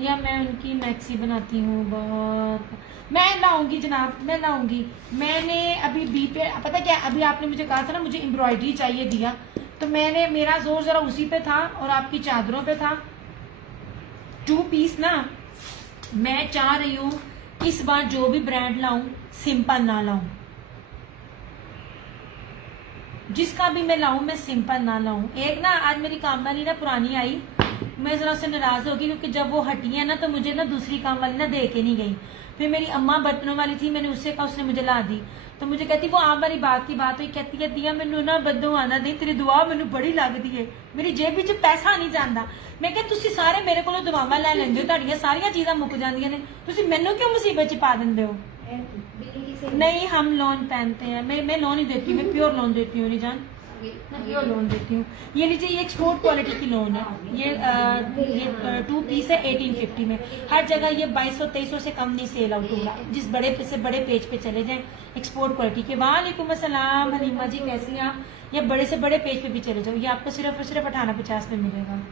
या मैं उनकी मैक्सी बनाती हूँ बहुत। मैं लाऊंगी जनाब, मैं लाऊंगी। मैंने अभी बी पे पता क्या, अभी आपने मुझे कहा था ना मुझे एम्ब्रॉयडरी चाहिए दिया, तो मैंने मेरा जोर जरा उसी पे था और आपकी चादरों पे था। 2 पीस ना, मैं चाह रही हूँ इस बार जो भी ब्रांड लाऊं सिंपल ना लाऊं, जिसका भी मैं लाऊं मैं सिंपल ना लाऊं। एक ना आज मेरी काम वाली ना पुरानी आई, मैं जरा उससे नाराज हो गई क्योंकि जब वो हटी है ना तो मुझे ना दूसरी काम वाली ना दे के नहीं गई। फिर मेरी अम्मा बर्तनों वाली थी, मैंने उससे कहा, उसने मुझे ला दी। तो मुझे कहती वो आप वाली बात की बात हुई, कहती है दिया मैनू ना बदो आना दी, तेरी दुआ मैनू बड़ी लगदी है, मेरी जेब विच पैसा नहीं जाता। मैं क्या तुसी सारे मेरे को दुआवां लै लैंदे हो, तुहाडियां सारियां चीज़ां मुक जांदियां ने, तुसी मैनू क्यों मुसीबत च पा दिंदे हो? नहीं हम लोन पहनते हैं, मैं लोन ही देती हूँ, मैं प्योर लोन देती हूँ निजान, मैं प्योर लोन देती हूँ। ये लीजिए ये एक्सपोर्ट क्वालिटी की लोन है, ये 2 पीस है 1850 में। हर जगह ये 2200-2300 से कम नहीं सेल आउट होगा, जिस बड़े से बड़े पेज पे चले जाएं एक्सपोर्ट क्वालिटी के। वालेकुम अस्सलाम हलीमा जी, कैसी हैं आप? ये बड़े से बड़े पेज पे भी चले जाओ, ये आपको सिर्फ और सिर्फ 58-50 में मिलेगा।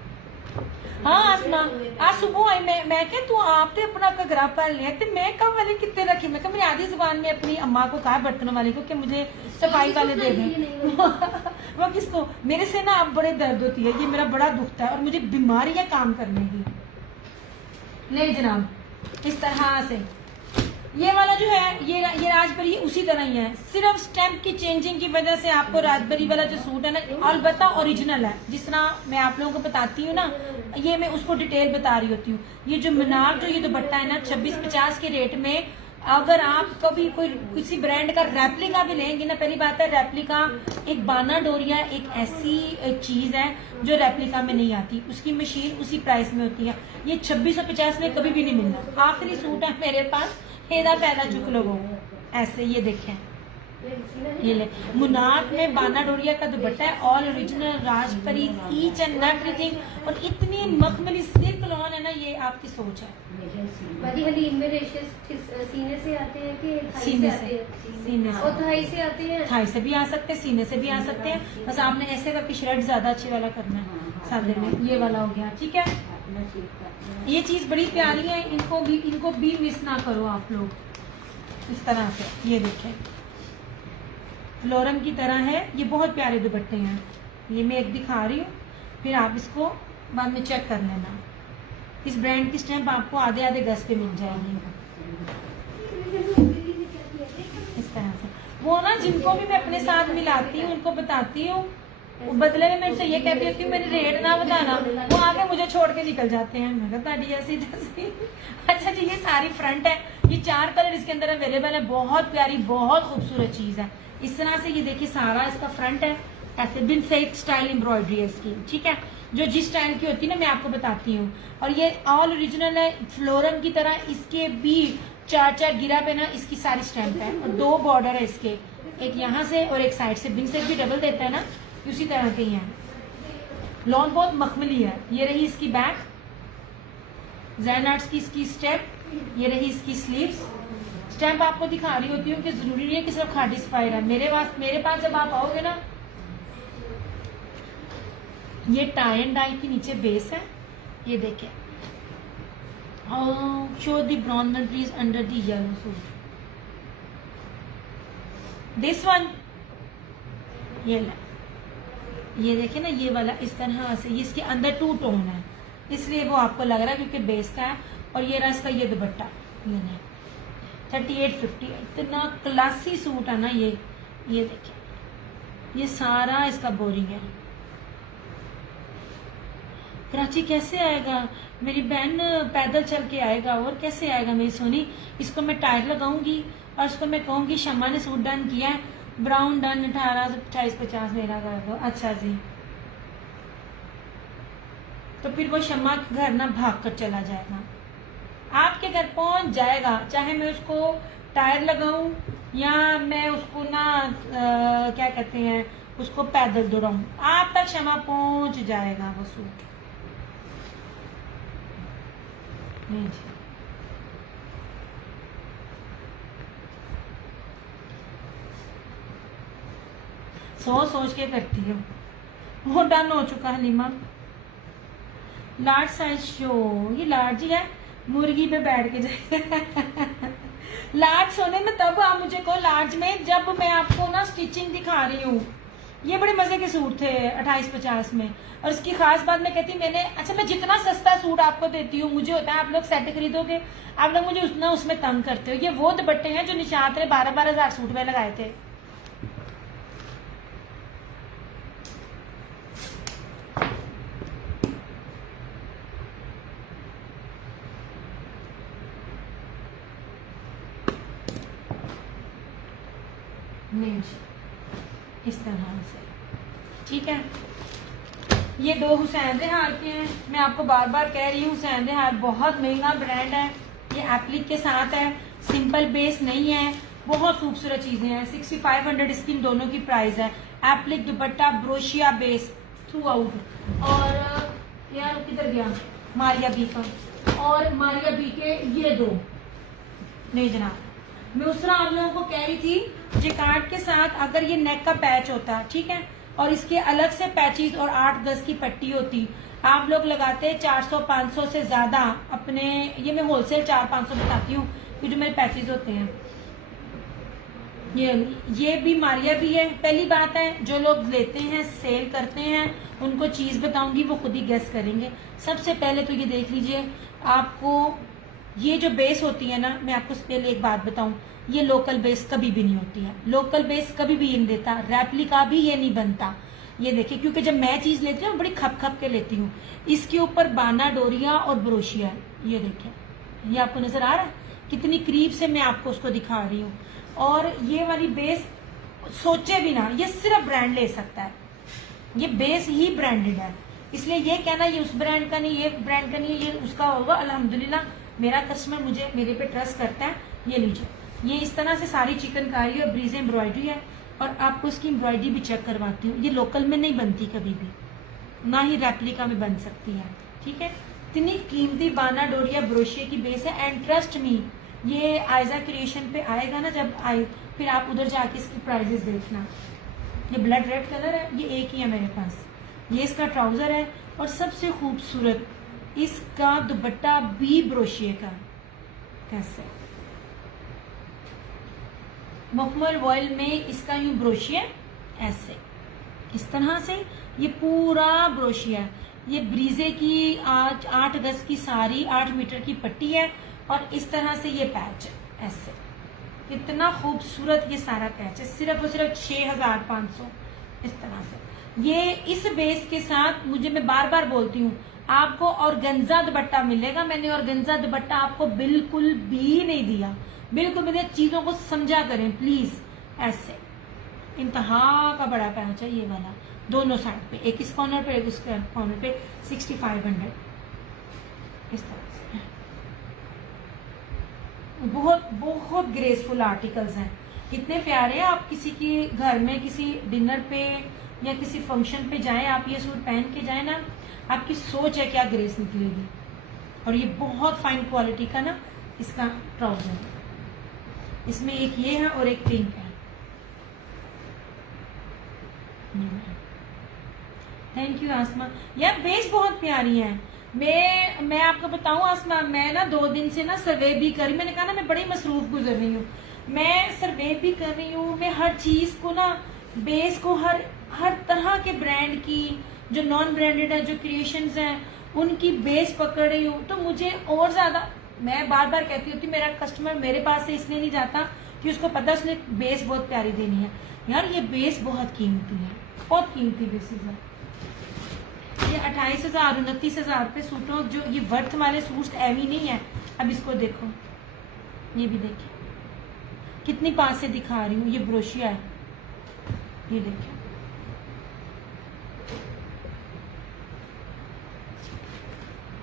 हाँ आसमा आज सुबह आई, मैं क्या तू आप तो अपना घगरा पहन लिया, तो मैं कब वाली कितने रखी, मैं मेरी आधी जुबान में अपनी अम्मा को कहा बर्तनों वाली को कि मुझे सफाई वाले दे दें। वो किसको, मेरे से ना अब बड़े दर्द होती है, ये मेरा बड़ा दुखता है और मुझे बीमारी है काम करने की। नहीं जनाब, इस तरह से ये वाला जो है ये राजबरी उसी तरह ही है, सिर्फ स्टैम्प की चेंजिंग की वजह से आपको राजबरी वाला जो सूट है ना अलबत्ता ओरिजिनल है, जिस तरह मैं आप लोगों को बताती हूँ ना, ये मैं उसको डिटेल बता रही होती हूँ। ये जो मीनार जो ये दुपट्टा है ना 2650 के रेट में, अगर आप कभी कोई किसी ब्रांड का रेप्लिका भी लेंगे ना, पहली बात है रेप्लिका एक बाना डोरिया एक ऐसी चीज है जो रेप्लिका में नहीं आती, उसकी मशीन उसी प्राइस में होती है। ये 2650 में कभी भी नहीं मिलना। आखिरी सूट है मेरे पास, हेदा फैला चुक लोगों ऐसे, ये देखें ये ले मुनाक में बाना डोरिया का दुपट्टा है, ऑल ओरिजिनल राजपरी ईच एंड एवरीथिंग, और इतनी मखमली सिल्क लॉन है ना, ये आपकी सोच है। सीने से आते हैं कि सीने से, सीने से और थाई से आते हैं, थाई से भी आ सकते हैं, सीने से भी आ सकते हैं, बस आपने ऐसे करके श्रेड ज्यादा अच्छे वाला करना है सामने में। ये वाला हो गया, ठीक है। ये चीज बड़ी प्यारी है, इनको भी मिस ना करो आप लोग। इस तरह से ये देखें फ्लोरम की तरह है, ये बहुत प्यारे दुपट्टे हैं। ये मैं एक दिखा रही हूँ, फिर आप इसको बाद में चेक कर लेना। इस ब्रांड की स्टैंप आपको आधे आधे गज पे मिल जाएगी। इस तरह से वो ना जिनको भी मैं अपने साथ मिलाती हूँ उनको बताती हूँ, बदले में मैं उनसे ये कहती होती हूँ मेरी रेट ना बताना, वो आगे मुझे छोड़ के निकल जाते हैं। मैं कहता ऐसी जैसी। अच्छा जी, ये सारी फ्रंट है, ये 4 कलर इसके अंदर अवेलेबल है, बहुत प्यारी बहुत खूबसूरत चीज है। इस तरह से ये देखिए सारा इसका फ्रंट है, ऐसे बिन फेक स्टाइल एम्ब्रॉयडरी है इसकी, ठीक है, जो जिस स्टाइल की होती है ना मैं आपको बताती हूँ। और ये ऑल ओरिजिनल है, फ्लोरम की तरह इसके भी 4 गिरा पे ना इसकी सारी स्टैंप है, और 2 बॉर्डर है इसके, एक यहाँ से और एक साइड से, बिन सेट भी डबल देता है ना, उसी तरह के ही है। लॉन बहुत मखमली है। ये रही इसकी बैक, जैन आर्ट्स की इसकी स्टेप, ये रही इसकी स्लीव्स। स्टैम्प आपको दिखा रही होती हूँ कि जरूरी नहीं है कि सिर्फ खाटी सफाई है। मेरे पास जब आप आओगे ना, ये टाई एंड डाई की नीचे बेस है, ये देखें, show the brown trees under the yellow suit, this one, ये देखें ना, ये वाला इस तरह से, ये इसके अंदर 2 टोन है, इसलिए वो आपको लग रहा है क्योंकि बेस का है। और ये रहा इसका ये दुपट्टा, ये 3850, इतना क्लासी सूट है ना ये देखिए, ये सारा इसका बोरिंग है। कराची कैसे आएगा मेरी बहन, पैदल चल के आएगा, और कैसे आएगा मेरी सोनी। इसको मैं टायर लगाऊंगी और इसको मैं कहूंगी शम्मा ने सूट डन किया है, ब्राउन डन 1828-50 मेरा कर दो। अच्छा जी, तो फिर वो शम्मा के घर ना भाग कर चला जाएगा, आपके घर पहुंच जाएगा, चाहे मैं उसको टायर लगाऊं या मैं उसको ना क्या कहते हैं उसको पैदल दौड़ाऊं, आप तक शम्मा पहुंच जाएगा वो सूट। नहीं जी, सोच के करती हूँ। वो डन हो चुका है हलीमा। लार्ज साइज शो, ये लार्ज ही है, मुर्गी पे बैठ के जाए लार्ज सोने में तब आप मुझे कहो लार्ज में, जब मैं आपको ना स्टिचिंग दिखा रही हूँ। ये बड़े मजे के सूट थे 28-50 में। और इसकी खास बात मैं कहती मैंने, अच्छा मैं जितना सस्ता सूट आपको देती हूँ, मुझे होता है आप लोग सेट खरीदोगे, आप लोग मुझे उतना उसमें तंग करते हो। ये वो दुपट्टे हैं जो निशात ने 12-12 हजार सूट में लगाए थे। इस तरह से, ठीक है। ये 2 हुसैन हार के हैं। मैं आपको बार बार कह रही हूँ हुसैन हार बहुत महंगा ब्रांड है। ये एप्लिक के साथ है, सिंपल बेस नहीं है, बहुत खूबसूरत चीजें हैं। 6500 इसकी इन दोनों की प्राइस है। एप्लिक दुपट्टा, ब्रोशिया बेस थ्रू आउट। और यार किधर गया मारिया बी का, और मारिया बी के ये 2 नहीं जनाब। मैं उस तरह आप लोगों को कह रही थी जेकार्ड के साथ अगर ये नेक का पैच होता, ठीक है, और इसके अलग से पैचेस और 8 गज की पट्टी होती, आप लोग लगाते 400-500 से ज्यादा अपने। ये मैं होलसेल 400-500 बताती हूँ कि जो मेरे पैचेस होते हैं। ये भी मारिया भी है। पहली बात है, जो लोग लेते हैं सेल करते हैं उनको चीज बताऊंगी, वो खुद ही गेस करेंगे। सबसे पहले तो ये देख लीजिए, आपको ये जो बेस होती है ना, मैं आपको पहले एक बात बताऊं, ये लोकल बेस कभी भी नहीं होती है। लोकल बेस कभी भी नहीं देता, रेप्लिका भी ये नहीं बनता। ये देखिए, क्योंकि जब मैं चीज लेती हूँ बड़ी खप खप के लेती हूँ। इसके ऊपर बाना डोरिया और ब्रोशिया है, ये देखिए, ये आपको नजर आ रहा है कितनी करीब से मैं आपको उसको दिखा रही हूँ। और ये वाली बेस सोचे भी ना, ये सिर्फ ब्रांड ले सकता है, ये बेस ही ब्रांडेड है। इसलिए ये कहना ये उस ब्रांड का नहीं, ये ब्रांड का नहीं, ये उसका होगा। अल्हम्दुलिल्लाह मेरा कस्टमर मुझे मेरे पे ट्रस्ट करता है। ये लीजिए, ये इस तरह से सारी चिकनकारी और ब्रीज एम्ब्रॉयडरी है। और आपको इसकी एम्ब्रॉयडरी भी चेक करवाती हूँ। ये लोकल में नहीं बनती कभी भी, ना ही रेप्लिका में बन सकती है, ठीक है। इतनी कीमती बाना डोरिया ब्रोशिया की बेस है। एंड ट्रस्ट मी, ये आयजा क्रिएशन पे आएगा ना, जब आए फिर आप उधर जाके इसकी प्राइजेस देखना। ये ब्लड रेड कलर है, ये एक ही है मेरे पास। ये इसका ट्राउजर है। और सबसे खूबसूरत इसका दुपट्टा भी ब्रोशिया का, कैसे मखमल वॉयल में इसका यूं ब्रोशिया, ऐसे इस तरह से ये पूरा ब्रोशिया है। ये ब्रीजे की 8 गज की सारी 8 मीटर की पट्टी है। और इस तरह से ये पैच है, ऐसे इतना खूबसूरत ये सारा पैच है। सिर्फ और सिर्फ 6500 इस तरह से। ये इस बेस के साथ मुझे, मैं बार बार बोलती हूँ, आपको ऑर्गेन्जा दुपट्टा मिलेगा। मैंने ऑर्गेन्जा दुपट्टा आपको बिल्कुल भी नहीं दिया, बिल्कुल भी नहीं। चीजों को समझा करें प्लीज। ऐसे इंतहा का बड़ा पैच है ये वाला, दोनों साइड पे, एक इस कॉर्नर पे एक उस कॉर्नर पे। 6500 इस तरह से। बहुत बहुत ग्रेसफुल आर्टिकल्स हैं, इतने प्यारे हैं। आप किसी के घर में किसी डिनर पे या किसी फंक्शन पे जाएं, आप ये सूट पहन के जाएं ना, आपकी सोच है क्या ग्रेस निकलेगी। और ये बहुत फाइन क्वालिटी का ना इसका ट्राउजर है। इसमें एक ये है और एक पिंक है। थैंक यू आसमा। यार बेस बहुत प्यारी है। मैं आपको बताऊं आसमा, मैं ना 2 दिन से ना सर्वे भी करी। मैंने कहा ना मैं बड़ी मसरूफ गुजर रही हूँ। मैं सर्वे भी कर रही हूँ, मैं हर चीज को ना, बेस को हर तरह के ब्रांड की, जो नॉन ब्रांडेड है, जो क्रिएशंस हैं, उनकी बेस पकड़ रही हूँ। तो मुझे और ज्यादा, मैं बार बार कहती होती, मेरा कस्टमर मेरे पास से इसलिए नहीं जाता कि उसको पता उसने बेस बहुत प्यारी देनी है। यार ये बेस बहुत कीमती है, बहुत कीमती बेसिस है। ये 28,000 29,000 रुपये सूटों, जो ये वर्थ वाले सूट्स एवी नहीं है। अब इसको देखो, ये भी देखिए कितनी पास से दिखा रही हूँ। ये ब्रोशिया है, ये देखिए,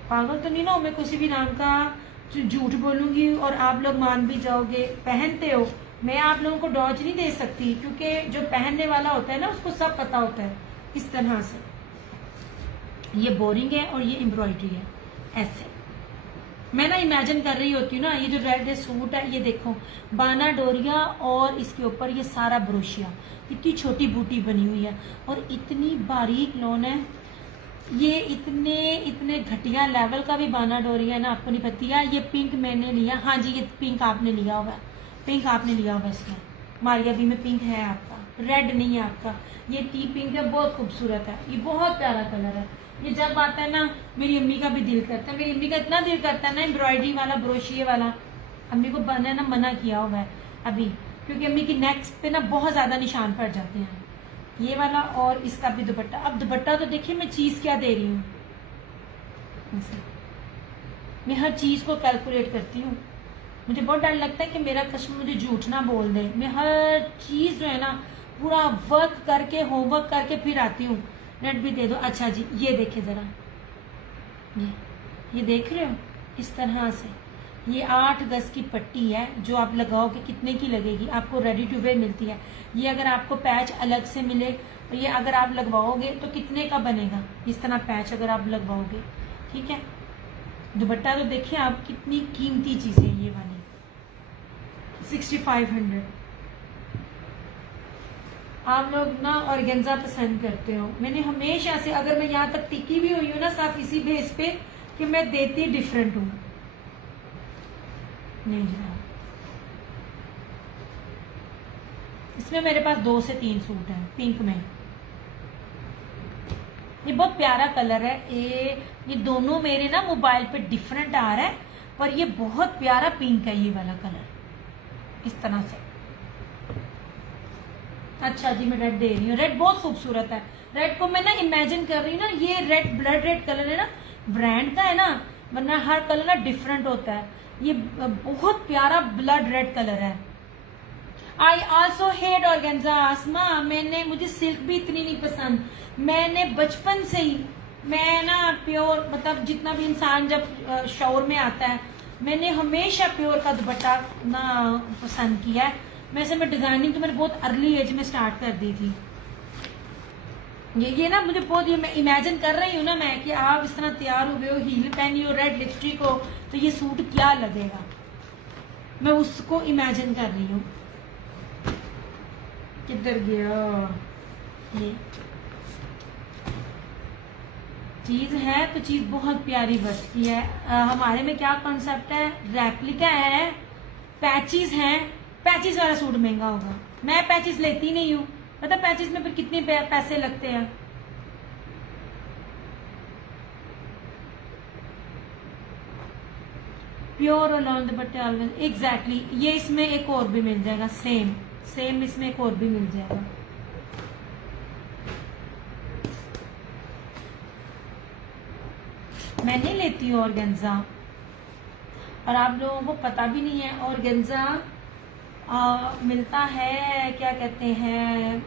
पागल तो नहीं ना मैं किसी भी नाम का झूठ बोलूंगी और आप लोग मान भी जाओगे। पहनते हो, मैं आप लोगों को डॉज नहीं दे सकती, क्योंकि जो पहनने वाला होता है ना उसको सब पता होता है। इस तरह से ये बोरिंग है और ये एम्ब्रॉयडरी है। ऐसे मैं ना इमेजिन कर रही होती हूँ ना, ये जो रेड सूट है, ये देखो बाना डोरिया और इसके ऊपर ये सारा ब्रोशिया, इतनी छोटी बूटी बनी हुई है और इतनी बारीक लॉन है। ये इतने इतने घटिया लेवल का भी बाना डोरी है ना, आपको नहीं पता। है ये पिंक मैंने लिया, हाँ जी ये पिंक आपने लिया होगा, पिंक आपने लिया होगा इसमें। मारिया बी में पिंक है आपका, रेड नहीं है आपका। ये टी पिंक है, बहुत खूबसूरत है, ये बहुत प्यारा कलर है। ये जब आता है ना मेरी अम्मी का भी दिल करता है, मेरी अम्मी का इतना दिल करता है ना एम्ब्रॉयडरी वाला ब्रोशिए वाला। अम्मी को बना ना मना किया हुआ है अभी, क्योंकि अम्मी की नेक्स पे ना बहुत ज्यादा निशान पड़ जाते हैं। ये वाला और इसका भी दुपट्टा। अब दुपट्टा तो देखिए मैं चीज क्या दे रही हूँ, मैं हर चीज को कैलकुलेट करती हूँ। मुझे बहुत डर लगता है कि मेरा कस्टमर मुझे झूठ ना बोल दे। मैं हर चीज जो है ना पूरा वर्क करके, होमवर्क करके फिर आती हूँ। नेट भी दे दो। अच्छा जी ये देखिए जरा, ये देख रहे हो, इस तरह से ये 8 गज की पट्टी है जो आप लगाओगे कितने की लगेगी, आपको रेडी टू वेयर मिलती है। ये अगर आपको पैच अलग से मिले तो ये अगर आप लगवाओगे तो कितने का बनेगा, इस तरह पैच अगर आप लगवाओगे, ठीक है। दुपट्टा तो देखिए आप, कितनी कीमती चीज है ये वाली, 6500। आप लोग ना ऑर्गेन्जा पसंद करते हो। मैंने हमेशा से, अगर मैं यहाँ तक टिकी भी हुई हूँ ना सिर्फ इसी बेस पे कि मैं देती डिफरेंट हूँ। नहीं जनाब, इसमें मेरे पास 2 से 3 सूट हैं पिंक में। ये बहुत प्यारा कलर है। ये दोनों मेरे ना मोबाइल पे डिफरेंट आ रहा है, पर ये बहुत प्यारा पिंक है ये वाला कलर, इस तरह से। अच्छा जी मैं रेड दे रही हूँ। रेड बहुत खूबसूरत है। रेड को मैं ना इमेजिन कर रही हूँ ना, ये रेड ब्लड रेड कलर है ना, ब्रांड का है ना, वरना हर कलर ना डिफरेंट होता है। ये बहुत प्यारा ब्लड रेड कलर है। आई ऑल्सो हेट ऑर्गेन्जा आसमा। मुझे सिल्क भी इतनी नहीं पसंद। मैंने बचपन से ही, मैं ना प्योर, मतलब जितना भी इंसान जब शौर में आता है, मैंने हमेशा प्योर का दुपट्टा ना पसंद किया है। वैसे मैं डिजाइनिंग तो मैंने बहुत अर्ली एज में स्टार्ट कर दी थी। ये ना मुझे बहुत, ये मैं इमेजिन कर रही हूँ ना मैं कि आप इस तरह तैयार हुए हो, हील पहनी हो, रेड लिपस्टिक हो, तो ये सूट क्या लगेगा, मैं उसको इमेजिन कर रही हूँ। किधर गया ये चीज है, तो चीज बहुत प्यारी बचती है। हमारे में क्या कॉन्सेप्ट है, रेप्लिका है, पैचेस हैं। पैचेस वाला सूट महंगा होगा, मैं पैचेस लेती नहीं हूँ। पता पैचेस में फिर कितने पैसे लगते हैं। प्योर और लॉन्ग दुपट्टे ऑलवेज, एग्जैक्टली। ये इसमें एक और भी मिल जाएगा, सेम इसमें एक और भी मिल जाएगा। मैं नहीं लेती हूँ ऑर्गेन्जा, और आप लोगों को पता भी नहीं है ऑर्गेन्जा मिलता है, क्या कहते हैं,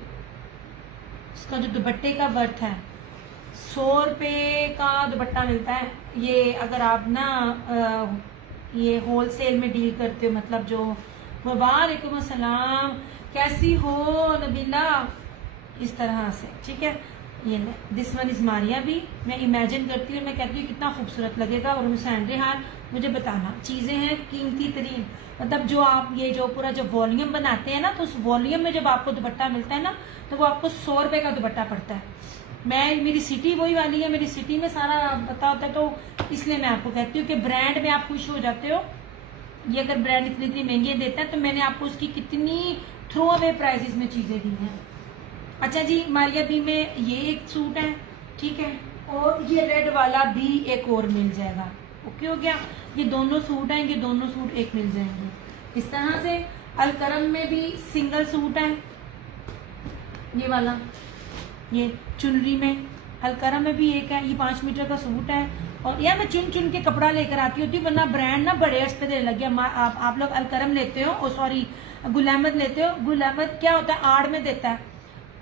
उसका जो दुपट्टे का वर्थ है 100 रुपये का दुपट्टा मिलता है। ये अगर आप ना ये होलसेल में डील करते हो, मतलब जो, वालेकुम अस्सलाम, कैसी हो नबीला, इस तरह से, ठीक है। ये दिस वन इज मारिया भी। मैं इमेजिन करती हूँ, मैं कहती हूँ कितना खूबसूरत लगेगा। और सैंडे हार मुझे बताना, चीजें हैं कीमती तरीन, मतलब जो आप ये जो पूरा जो वॉल्यूम बनाते हैं ना, तो उस वॉल्यूम में जब आपको दुपट्टा मिलता है ना, तो वो आपको 100 रुपए का दुपट्टा पड़ता है। मेरी सिटी वही वाली है, मेरी सिटी में सारा पता होता है, तो इसलिए मैं आपको कहती हूँ कि ब्रांड में आप खुश हो जाते हो। ये अगर ब्रांड इतनी महंगी देता है, तो मैंने आपको उसकी कितनी थ्रो अवे प्राइसेस में चीजें दी हैं। अच्छा जी, मारिया बी में ये एक सूट है, ठीक है, और ये रेड वाला भी एक और मिल जाएगा। ओके हो गया, ये दोनों सूट हैं, ये दोनों सूट एक मिल जाएंगे। इस तरह से अलकरम में भी सिंगल सूट है, ये वाला, ये चुनरी में अलकरम में भी एक है, ये 5 मीटर का सूट है। और यार मैं चुन चुन के कपड़ा लेकर आती होती, वरना ब्रांड ना बड़े अर्ज पे देने लग गया। आप लोग अलकरम लेते हो, और सॉरी गुल अहमद लेते हो। गुल अहमद क्या होता है, आड़ में देता है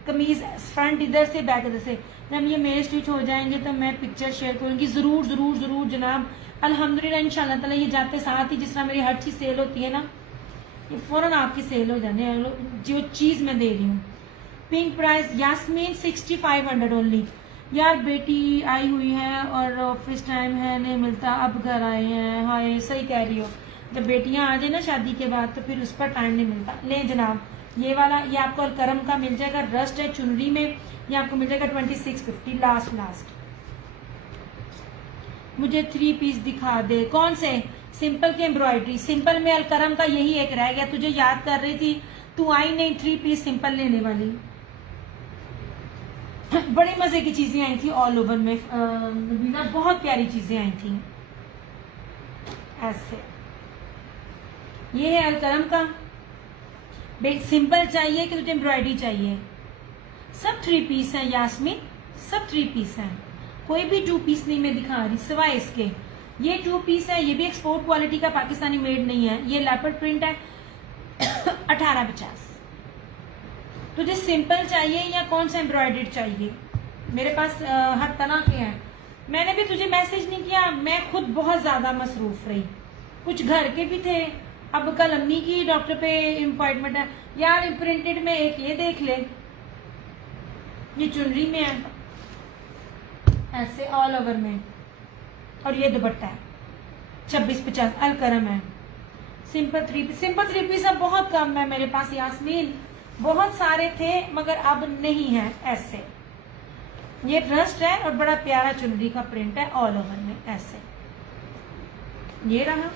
कमीज, फ्रंट इधर से बैक इधर से। जब ये मेरे स्टिच हो जाएंगे तो मैं पिक्चर शेयर करूंगी, जरूर जरूर जरूर जनाब। अल्हम्दुलिल्लाह इंशाल्लाह ताला ये जाते साथ ही, जिस तरह मेरी हर चीज सेल होती है ना, ये फौरन आपकी सेल हो जाने जो चीज मैं दे रही हूँ। Pink price Yasmin 6500 only. यार बेटी आई हुई है और ऑफिस टाइम है, नहीं मिलता, अब घर आए हैं। हाँ ये सही कह रही हो, जब बेटियां आ जाए ना शादी के बाद तो फिर उस पर टाइम नहीं मिलता। ले जनाब, ये वाला ये आपको अलकरम का मिल जाएगा, रस्ट है चुनरी में, ये आपको मिल जाएगा 2650 लास्ट। मुझे 3 पीस दिखा दे। कौन से? सिंपल की एम्ब्रॉयडरी। सिंपल में अलकरम का यही एक रह गया, तुझे याद कर रही थी, तू आई नहीं 3 पीस सिंपल लेने वाली। बड़े मजे की चीजें आई थी ऑल ओवर में नबीना, बहुत प्यारी चीजें आई थी। ऐसे ये है अलकरम का। सिंपल चाहिए कि तुझे एम्ब्रॉयडरी चाहिए? सब 3 पीस है यास्मीन, सब 3 पीस है, कोई भी 2 पीस नहीं मैं दिखा रही सिवाय इसके। ये 2 पीस है, ये भी एक्सपोर्ट क्वालिटी का, पाकिस्तानी मेड नहीं है। ये लेपर्ड प्रिंट है 1850। तुझे सिंपल चाहिए या कौन सा एम्ब्रॉयडर्ड चाहिए? मेरे पास हर तरह के हैं। मैंने भी तुझे मैसेज नहीं किया, मैं खुद बहुत ज्यादा मसरूफ रही, कुछ घर के भी थे। अब कल अम्मी की डॉक्टर पे अपॉइंटमेंट है यार। प्रिंटेड में एक ये देख ले, ये चुनरी में है ऐसे ऑल ओवर में, और ये दुपट्टा है 2650 अलकरम है। सिंपल 3 पीस अब बहुत कम है मेरे पास यास्मीन, बहुत सारे थे मगर अब नहीं है। ऐसे ये रस्ट है और बड़ा प्यारा चुनरी का प्रिंट है ऑल ओवर में ऐसे। ये रहा।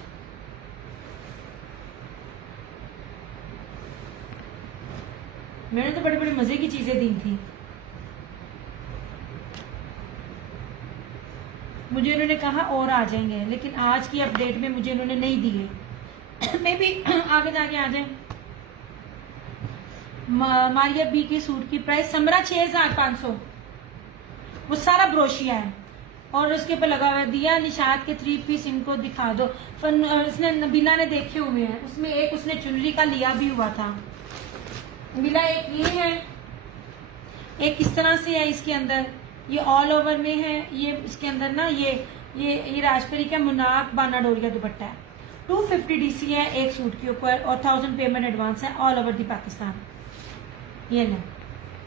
मैंने तो बड़े बड़े मजे की चीजें दी थी। मुझे उन्होंने कहा और आ जाएंगे, लेकिन आज की अपडेट में मुझे उन्होंने नहीं दिए। मे भी आगे जाके आ जाए। मारिया बी के सूट की प्राइस समरा 6500, वो सारा ब्रोशिया है और उसके ऊपर लगा हुआ है दिया निशात के 3 पीस इनको दिखा दो। उसने नबीला ने देखे हुए हैं, उसमें एक उसने चुनरी का लिया भी हुआ था। नबीला एक ये है, एक इस तरह से है, इसके अंदर ये ऑल ओवर में है। ये इसके अंदर ना ये राजपरी का मुनाक बाना डोरिया दुपट्टा है। 250 डीसी है एक सूट के ऊपर और 1000 पेमेंट एडवांस है ऑल ओवर दी पाकिस्तान। ये ले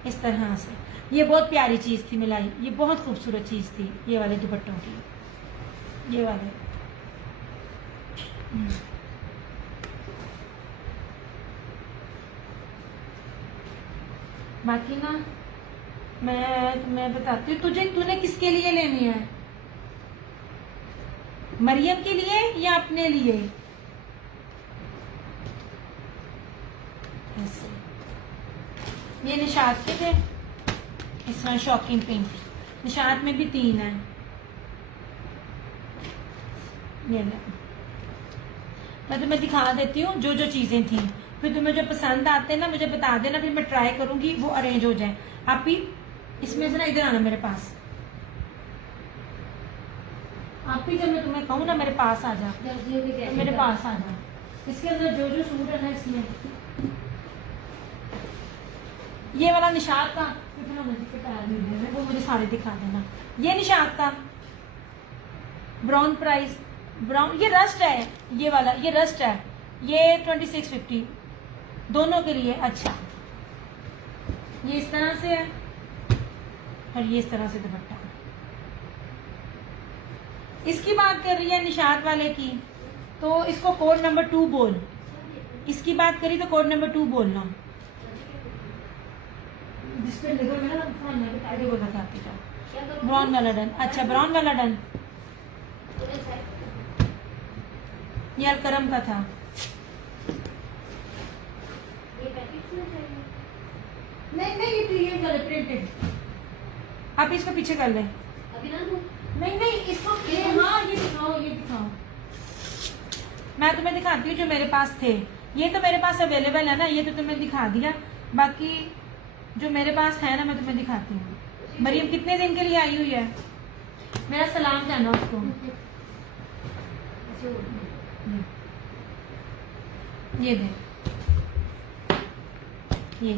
इस तरह से, ये बहुत प्यारी चीज थी मिलाई, ये बहुत खूबसूरत चीज थी ये वाले दुपट्टों की, ये वाले। बाकी ना मैं बताती हूँ तुझे, तूने किसके लिए लेनी है? मरियम के लिए या अपने लिए? ऐसे ये निशात के थे इस तरह शॉकिंग पिंक, निशात में भी 3 है। ये मैं तुम्हें दिखा देती हूँ जो जो चीजें थी, फिर तुम्हें जो पसंद आते हैं ना मुझे बता देना, फिर मैं ट्राई करूंगी वो अरेंज हो जाए। आप ही इसमें से ना इधर आना मेरे पास, आप ही जब मैं तुम्हें कहूँ ना मेरे पास आ जा, तो मेरे पास आ जा। इसके अंदर जो जो सूट है ना इसमें ये वाला निशात का वो मुझे सारे दिखा देना। ये निशात का ब्राउन प्राइस, ब्राउन ये रस्ट है, ये वाला ये रस्ट है, ये 2650 दोनों के लिए। अच्छा ये इस तरह से है और ये इस तरह से दुपट्टा। इसकी बात कर रही है निशात वाले की, तो इसको कोड नंबर 2 बोल। इसकी बात करी तो कोड नंबर 2 बोलना, जिसपे लिखो मेरा फोन में आगे वो बताती था। ब्राउन वाला डन। अच्छा ब्राउन वाला डन, ये अलकरम का था। नहीं ये वाले प्रिंटेड, आप इसको पीछे कर लें। नहीं इसको हाँ ये दिखाओ। मैं तुम्हें दिखाती हूँ जो मेरे पास थे। ये तो मेरे पास अवेलेबल है ना, ये तो तुम्हें दिखा दिया। बाकी जो मेरे पास है ना मैं तुम्हें दिखाती हूँ। मरियम कितने दिन के लिए आई हुई है? मेरा सलाम कहना उसको। ये दे, ये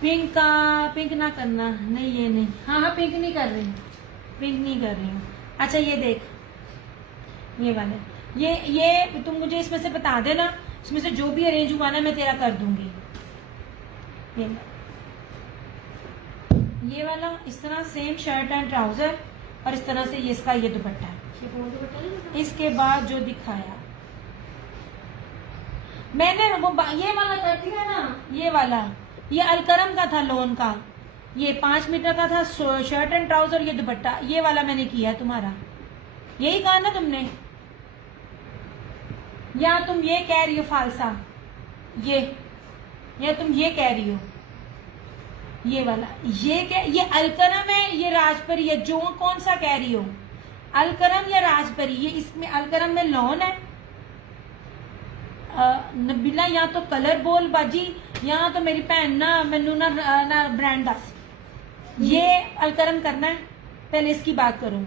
पिंक ना करना। नहीं ये नहीं, हाँ पिंक नहीं कर रही हूँ। अच्छा ये देख, ये वाले ये तुम मुझे इसमें से बता देना, इसमें से जो भी अरेंज हुआ ना मैं तेरा कर दूंगी। ये वाला इस तरह सेम शर्ट एंड ट्राउजर और इस तरह से ये इसका ये दुपट्टा है। इसके बाद जो दिखाया मैंने वो ये वाला कर दिया ना, ये वाला ये अलकरम का था लोन का, ये 5 मीटर का था शर्ट एंड ट्राउजर, ये दुपट्टा, ये वाला मैंने किया तुम्हारा। यही कहा ना तुमने, या तुम ये कह रही हो फालसा, ये, या तुम ये कह रही हो ये वाला, ये क्या, ये अलकरम है, ये राजपरी है, जो कौन सा कह रही हो, अलकरम या राजपरी? ये इसमें अलकरम में लॉन है। नबीला या तो कलर बोल बाजी, या तो मेरी भैन ना मैनू ना ब्रांड दस। ये अलकरम करना है, पहले इसकी बात करो,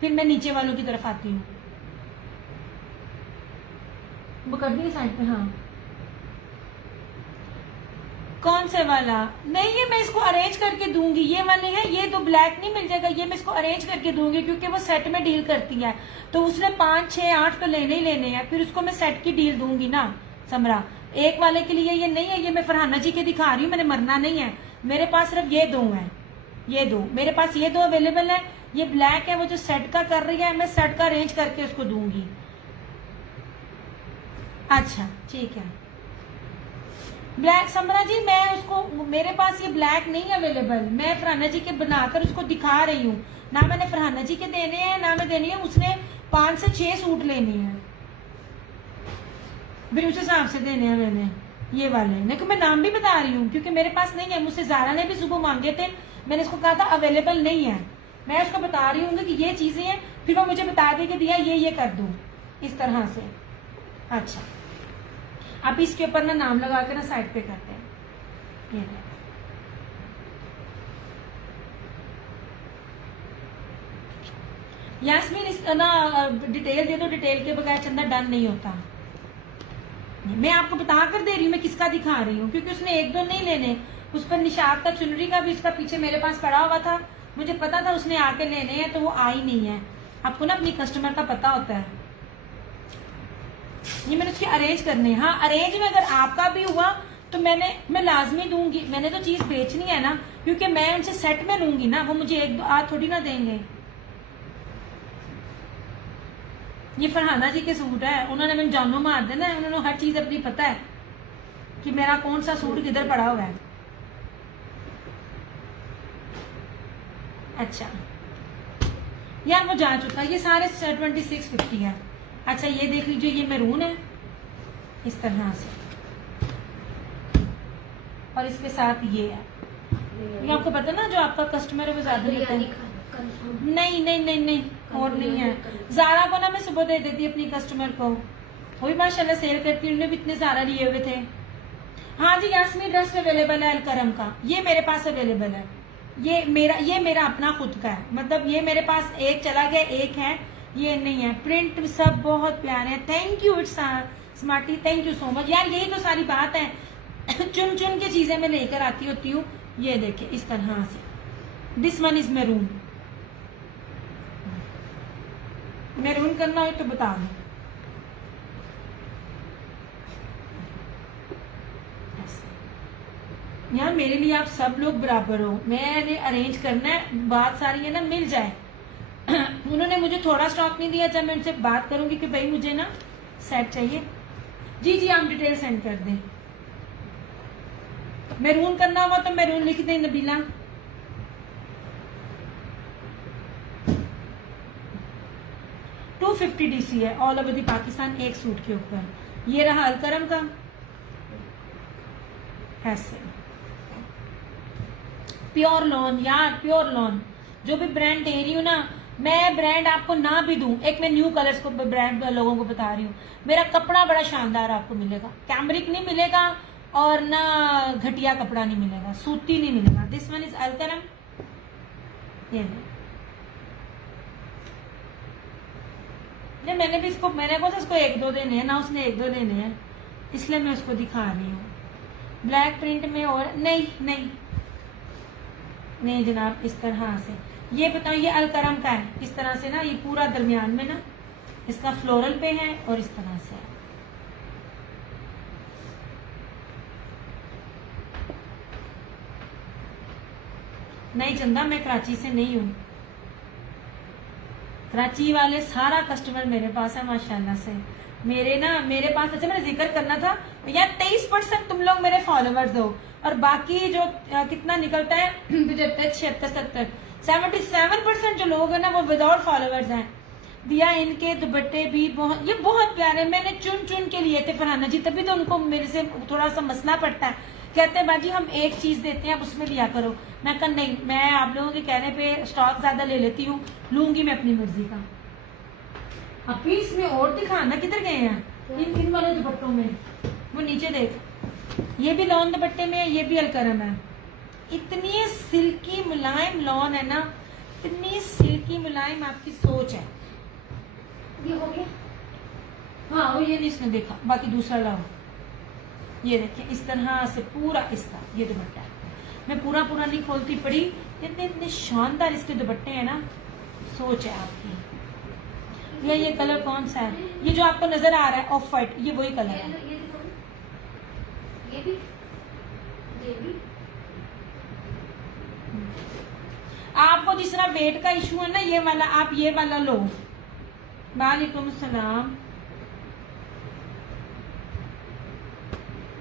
फिर मैं नीचे वालों की तरफ आती हूँ। वो कर दी साइड पे। हाँ, कौन से वाला? नहीं, ये मैं इसको अरेंज करके दूंगी। ये वाले हैं, ये तो ब्लैक नहीं मिल जाएगा, ये मैं इसको अरेंज करके दूंगी क्योंकि वो सेट में डील करती है, तो उसने 5, 6, 8 तो लेने ही लेने हैं, फिर उसको मैं सेट की डील दूंगी ना समरा। एक वाले के लिए ये नहीं है, ये मैं फरहाना जी के दिखा रही हूँ, मैंने मरना नहीं है। मेरे पास सिर्फ ये 2 हैं, ये 2 मेरे पास, ये 2 अवेलेबल है। ये ब्लैक है, वो जो सेट का कर रही है, मैं सेट का अरेंज करके उसको दूंगी। अच्छा ठीक है, ब्लैक समरा जी, मैं उसको, मेरे पास ये ब्लैक नहीं अवेलेबल, मैं फरहाना जी के बनाकर उसको दिखा रही हूँ ना। मैंने फरहाना जी के देने हैं ना मैं देनी है, उसने 5 से 6 सूट लेने हैं, फिर उस हिसाब से देने हैं मैंने ये वाले। नहीं, मैं नाम भी बता रही हूँ क्योंकि मेरे पास नहीं है। मुझसे ज़ारा ने भी सुबह मांगे थे, मैंने उसको कहा था अवेलेबल नहीं है। मैं उसको बता रही हूँ कि ये चीजें हैं, फिर वो मुझे बता दे कि दिया ये कर दूं इस तरह से। अच्छा, अब इसके ऊपर ना नाम लगा के ना साइड पे करते हैं। ये यास्मीन, इस ना डिटेल दे दो, डिटेल के बगैर चंदा डन नहीं होता। मैं आपको बता कर दे रही हूँ मैं किसका दिखा रही हूँ, क्योंकि उसने 1-2 नहीं लेने। उस पर निशात का चुनरी का भी उसका पीछे मेरे पास पड़ा हुआ था, मुझे पता था उसने आके लेने हैं, तो वो आई नहीं है। आपको ना अपनी कस्टमर का पता होता है। ये मैंने उसके अरेंज करने हैं। हाँ, अरेंज में अगर आपका भी हुआ तो मैं लाजमी दूंगी। मैंने तो चीज बेचनी है ना, क्योंकि मैं उनसे सेट में लूंगी ना, वो मुझे 1-2 आज थोड़ी ना देंगे। ये फरहाना जी के सूट है, उन्होंने मैंने जानों मार देना है, उन्होंने हर चीज अपनी पता है कि मेरा कौन सा सूट किधर पड़ा हुआ है। अच्छा यार, वो जा चुका, ये सारे 2650 है। अच्छा, ये देख लीजिए, ये मैरून है इस तरह से, और इसके साथ ये है। ये आपको पता ना, जो आपका कस्टमर है वो ज्यादा लेता है। नहीं नहीं नहीं नहीं, और नहीं है। ज़ारा को ना मैं सुबह दे देती अपनी कस्टमर को, वो भी माशाल्लाह सेल करती, उन्होंने भी इतने ज़ारा लिए हुए थे। हाँ जी, यास्मीन डस्ट अवेलेबल है अलकरम का, ये मेरे पास अवेलेबल है। ये मेरा अपना खुद का है, मतलब ये मेरे पास एक चला गया, एक है, ये नहीं है। प्रिंट सब बहुत प्यारे हैं। Thank you it's smarty, thank you so much यार। यही तो सारी बात है, चुन चुन के चीजें मैं लेकर आती होती हूँ। ये देखिए इस तरह से, this one is maroon. Maroon करना हो तो बता दो। यार मेरे लिए आप सब लोग बराबर हो, मैंने अरेंज करना है, बात सारी है ना मिल जाए। उन्होंने मुझे थोड़ा स्टॉक नहीं दिया, जब मैं उनसे बात करूंगी कि भाई मुझे ना सेट चाहिए, जी जी आप डिटेल सेंड कर दें। मैरून करना हुआ तो मैरून लिख दें नबीला। $250 है ऑल ओवर दी पाकिस्तान एक सूट के ऊपर। ये रहा अलकरम का, ऐसे प्योर लॉन। यार प्योर लॉन जो भी ब्रांड दे रही हूँ ना, मैं ब्रांड आपको ना भी दूं, एक मैं न्यू कलर्स को ब्रांड लोगों को बता रही हूँ, मेरा कपड़ा बड़ा शानदार आपको मिलेगा, कैमरिक नहीं मिलेगा और ना घटिया कपड़ा नहीं मिलेगा, सूती नहीं मिलेगा। This one is Alkaram. ये मैंने भी इसको, मैंने कहा इसको 1-2 देने हैं ना, उसने 1-2 देने हैं, इसलिए मैं उसको दिखा रही हूँ। ब्लैक प्रिंट में और नहीं नहीं नहीं जनाब, इस तरह से। ये बताओ, ये अलकरम का है, इस तरह से ना, ये पूरा दरमियान में ना इसका फ्लोरल पे है और इस तरह से है। नहीं चंदा, मैं कराची से नहीं हूँ, कराची वाले सारा कस्टमर मेरे पास है माशाल्लाह से। मेरे पास, अच्छा मैंने जिक्र करना था यार, 23% तुम लोग मेरे फॉलोवर्स हो, और बाकी जो कितना निकलता है 75, 76, 77, 77% जो लोग हैं ना वो विदाउट फॉलोवर्स हैं। दिया। इनके दुपट्टे भी बहुत, ये बहुत प्यारे, मैंने चुन चुन के लिए थे फरहाना जी, तभी तो उनको मेरे से थोड़ा सा मसला पड़ता है। कहते हैं बाजी हम एक चीज देते हैं आप उसमें लिया करो। मैं कहा नहीं, मैं आप लोगों के कहने पे स्टॉक ज्यादा ले लेती हूँ, लूंगी मैं अपनी मर्जी का। अब पीस में और दिखाना, किधर गए हैं इन वाले दुपट्टों में, वो नीचे देख, ये भी लॉन दुपट्टे में है, ये भी अलकरम है। इतनी सिल्की मुलायम लॉन है ना, इतनी सिल्की मुलायम आपकी सोच है। ये हो गया। हाँ वो ये नहीं इसने देखा, बाकी दूसरा लाओ। ये देखिए इस तरह से पूरा इसका ये दुपट्टा है। मैं पूरा पूरा नहीं खोलती पड़ी, इतने इतने शानदार इसके दुपट्टे हैं ना, सोच है आपकी। ये कलर कौन सा है, ये जो आपको नजर आ रहा है ऑफ वाइट, ये वही कलर है। ये दिखाओ। ये भी, ये भी। आपको जिस तरह वेट का इशू है ना, ये वाला आप ये वाला लो। वालेकुम सलाम।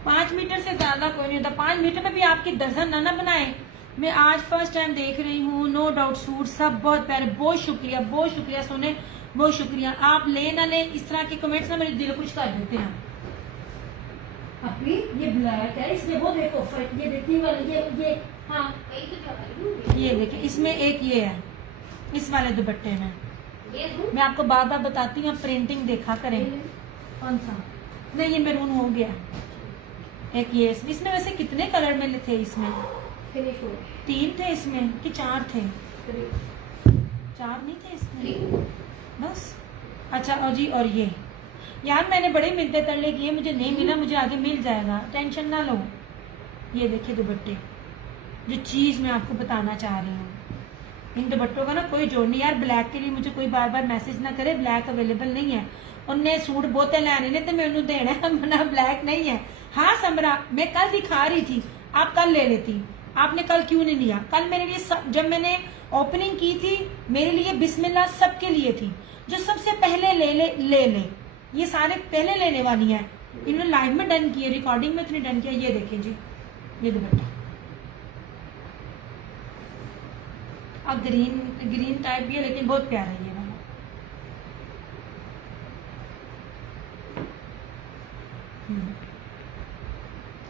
5 मीटर से ज्यादा कोई नहीं होता, 5 मीटर में भी आपकी दर्जन ना बनाए। मैं आज फर्स्ट टाइम देख रही हूँ, नो डाउट सूट सब बहुत प्यारे, बहुत शुक्रिया सोने, बहुत शुक्रिया। आप ले ना ले, इस तरह के कमेंट्स ना मेरे दिल खुश कर देते हैं। अभी ये ब्लैक है, इसमें वो देखो ये देखने वाले ये हाँ यही तो चाह रही ये देखिए, इसमें एक ये है इस वाले दुपट्टे में। हूँ। ये दूँ? मैं आपको बार बार बताती हूँ, प्रिंटिंग देखा करें। कौन सा, नहीं ये मेरून हो गया। एक ये इसमें वैसे कितने कलर में थे इसमें, फिनिश हो। 3 थे इसमें कि 4 थे? 4 नहीं थे इसमें बस। अच्छा और जी, और ये यार मैंने बड़े मिलते तरले किए, मुझे नहीं मिला, मुझे आगे मिल जाएगा, टेंशन ना लो। ये देखिए दुपट्टे, जो चीज मैं आपको बताना चाह रही हूँ, इन दुपट्टों का ना कोई जोड़ नहीं। यार ब्लैक के लिए मुझे कोई बार बार मैसेज ना करे, ब्लैक अवेलेबल नहीं है। उनने सूट बहुते लैने ने तो मैं उन्होंने देना है, मना ब्लैक नहीं है। हाँ समरा, मैं कल दिखा रही थी, आप कल ले लेती, आपने कल क्यों नहीं लिया? कल मेरे लिए जब मैंने ओपनिंग की थी, मेरे लिए बिस्मिल्लाह सबके लिए थी, जो सबसे पहले ले ये सारे पहले लेने वाली हैं। इन्होंने लाइव में डन किया, रिकॉर्डिंग में इतनी डन किया। ये देखिए जी, ये दुपट्टा अब ग्रीन टाइप भी है, लेकिन बहुत प्यारा है ये वाला।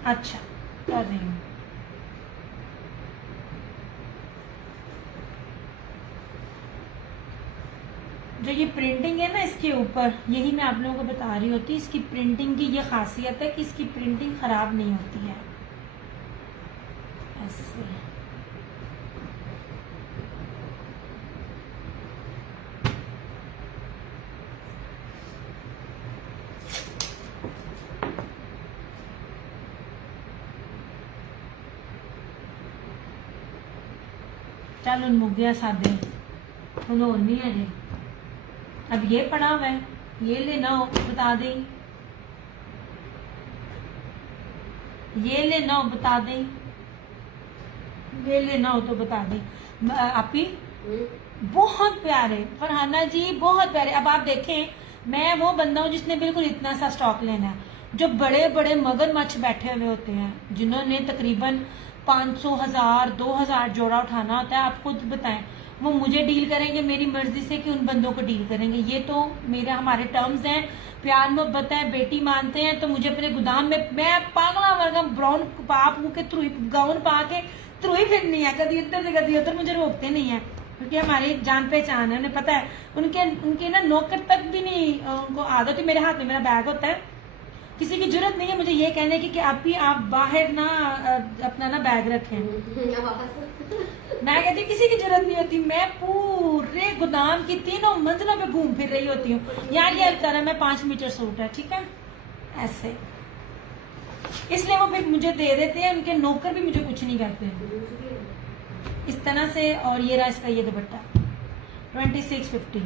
अच्छा कर रही हूँ। जो ये प्रिंटिंग है ना इसके ऊपर, यही मैं आप लोगों को बता रही होती, इसकी प्रिंटिंग की ये खासियत है कि इसकी प्रिंटिंग खराब नहीं होती है। ऐसे चल उन मुगिया सादे और नहीं है जी। अब ये पड़ा हुआ है, ये लेना हो बता दें, ये लेना हो बता दें, ये लेना हो तो बता दें। आपी बहुत प्यारे फरहाना जी, बहुत प्यारे। अब आप देखें, मैं वो बंदा हूँ जिसने बिल्कुल इतना सा स्टॉक लेना है। जो बड़े बड़े मगरमच्छ बैठे हुए होते हैं, जिन्होंने तकरीबन 500, 1000, 2000 जोड़ा उठाना होता है, आप खुद बताएं, वो मुझे डील करेंगे मेरी मर्जी से कि उन बंदों को डील करेंगे? ये तो मेरे हमारे टर्म्स हैं, प्यार मोहब्बत है, बेटी मानते हैं, तो मुझे अपने गोदाम में, मैं पागला वर्गा ब्राउन पाप के थ्रू गाउन पा के थ्रू ही फिरनी है, कभी इधर से कभी उधर, मुझे रोकते नहीं है, क्योंकि हमारी जान पहचान है, उन्हें पता है। उनके ना नौकर तक भी नहीं, उनको आदत है, मेरे हाथ में मेरा बैग होता है, किसी की जरूरत नहीं है मुझे ये कहने की कि आप बाहर ना अपना ना बैग रखें। मैं कहती हूँ किसी की जरूरत नहीं होती, मैं पूरे गोदाम की 3 मंजिलों पे घूम फिर रही होती हूँ। यार ये अलकरम है, 5 मीटर सूट है, ठीक है ऐसे, इसलिए वो फिर मुझे दे देते हैं, उनके नौकर भी मुझे कुछ नहीं करते इस तरह से। और ये रहा इसका ये दुपट्टा 2650।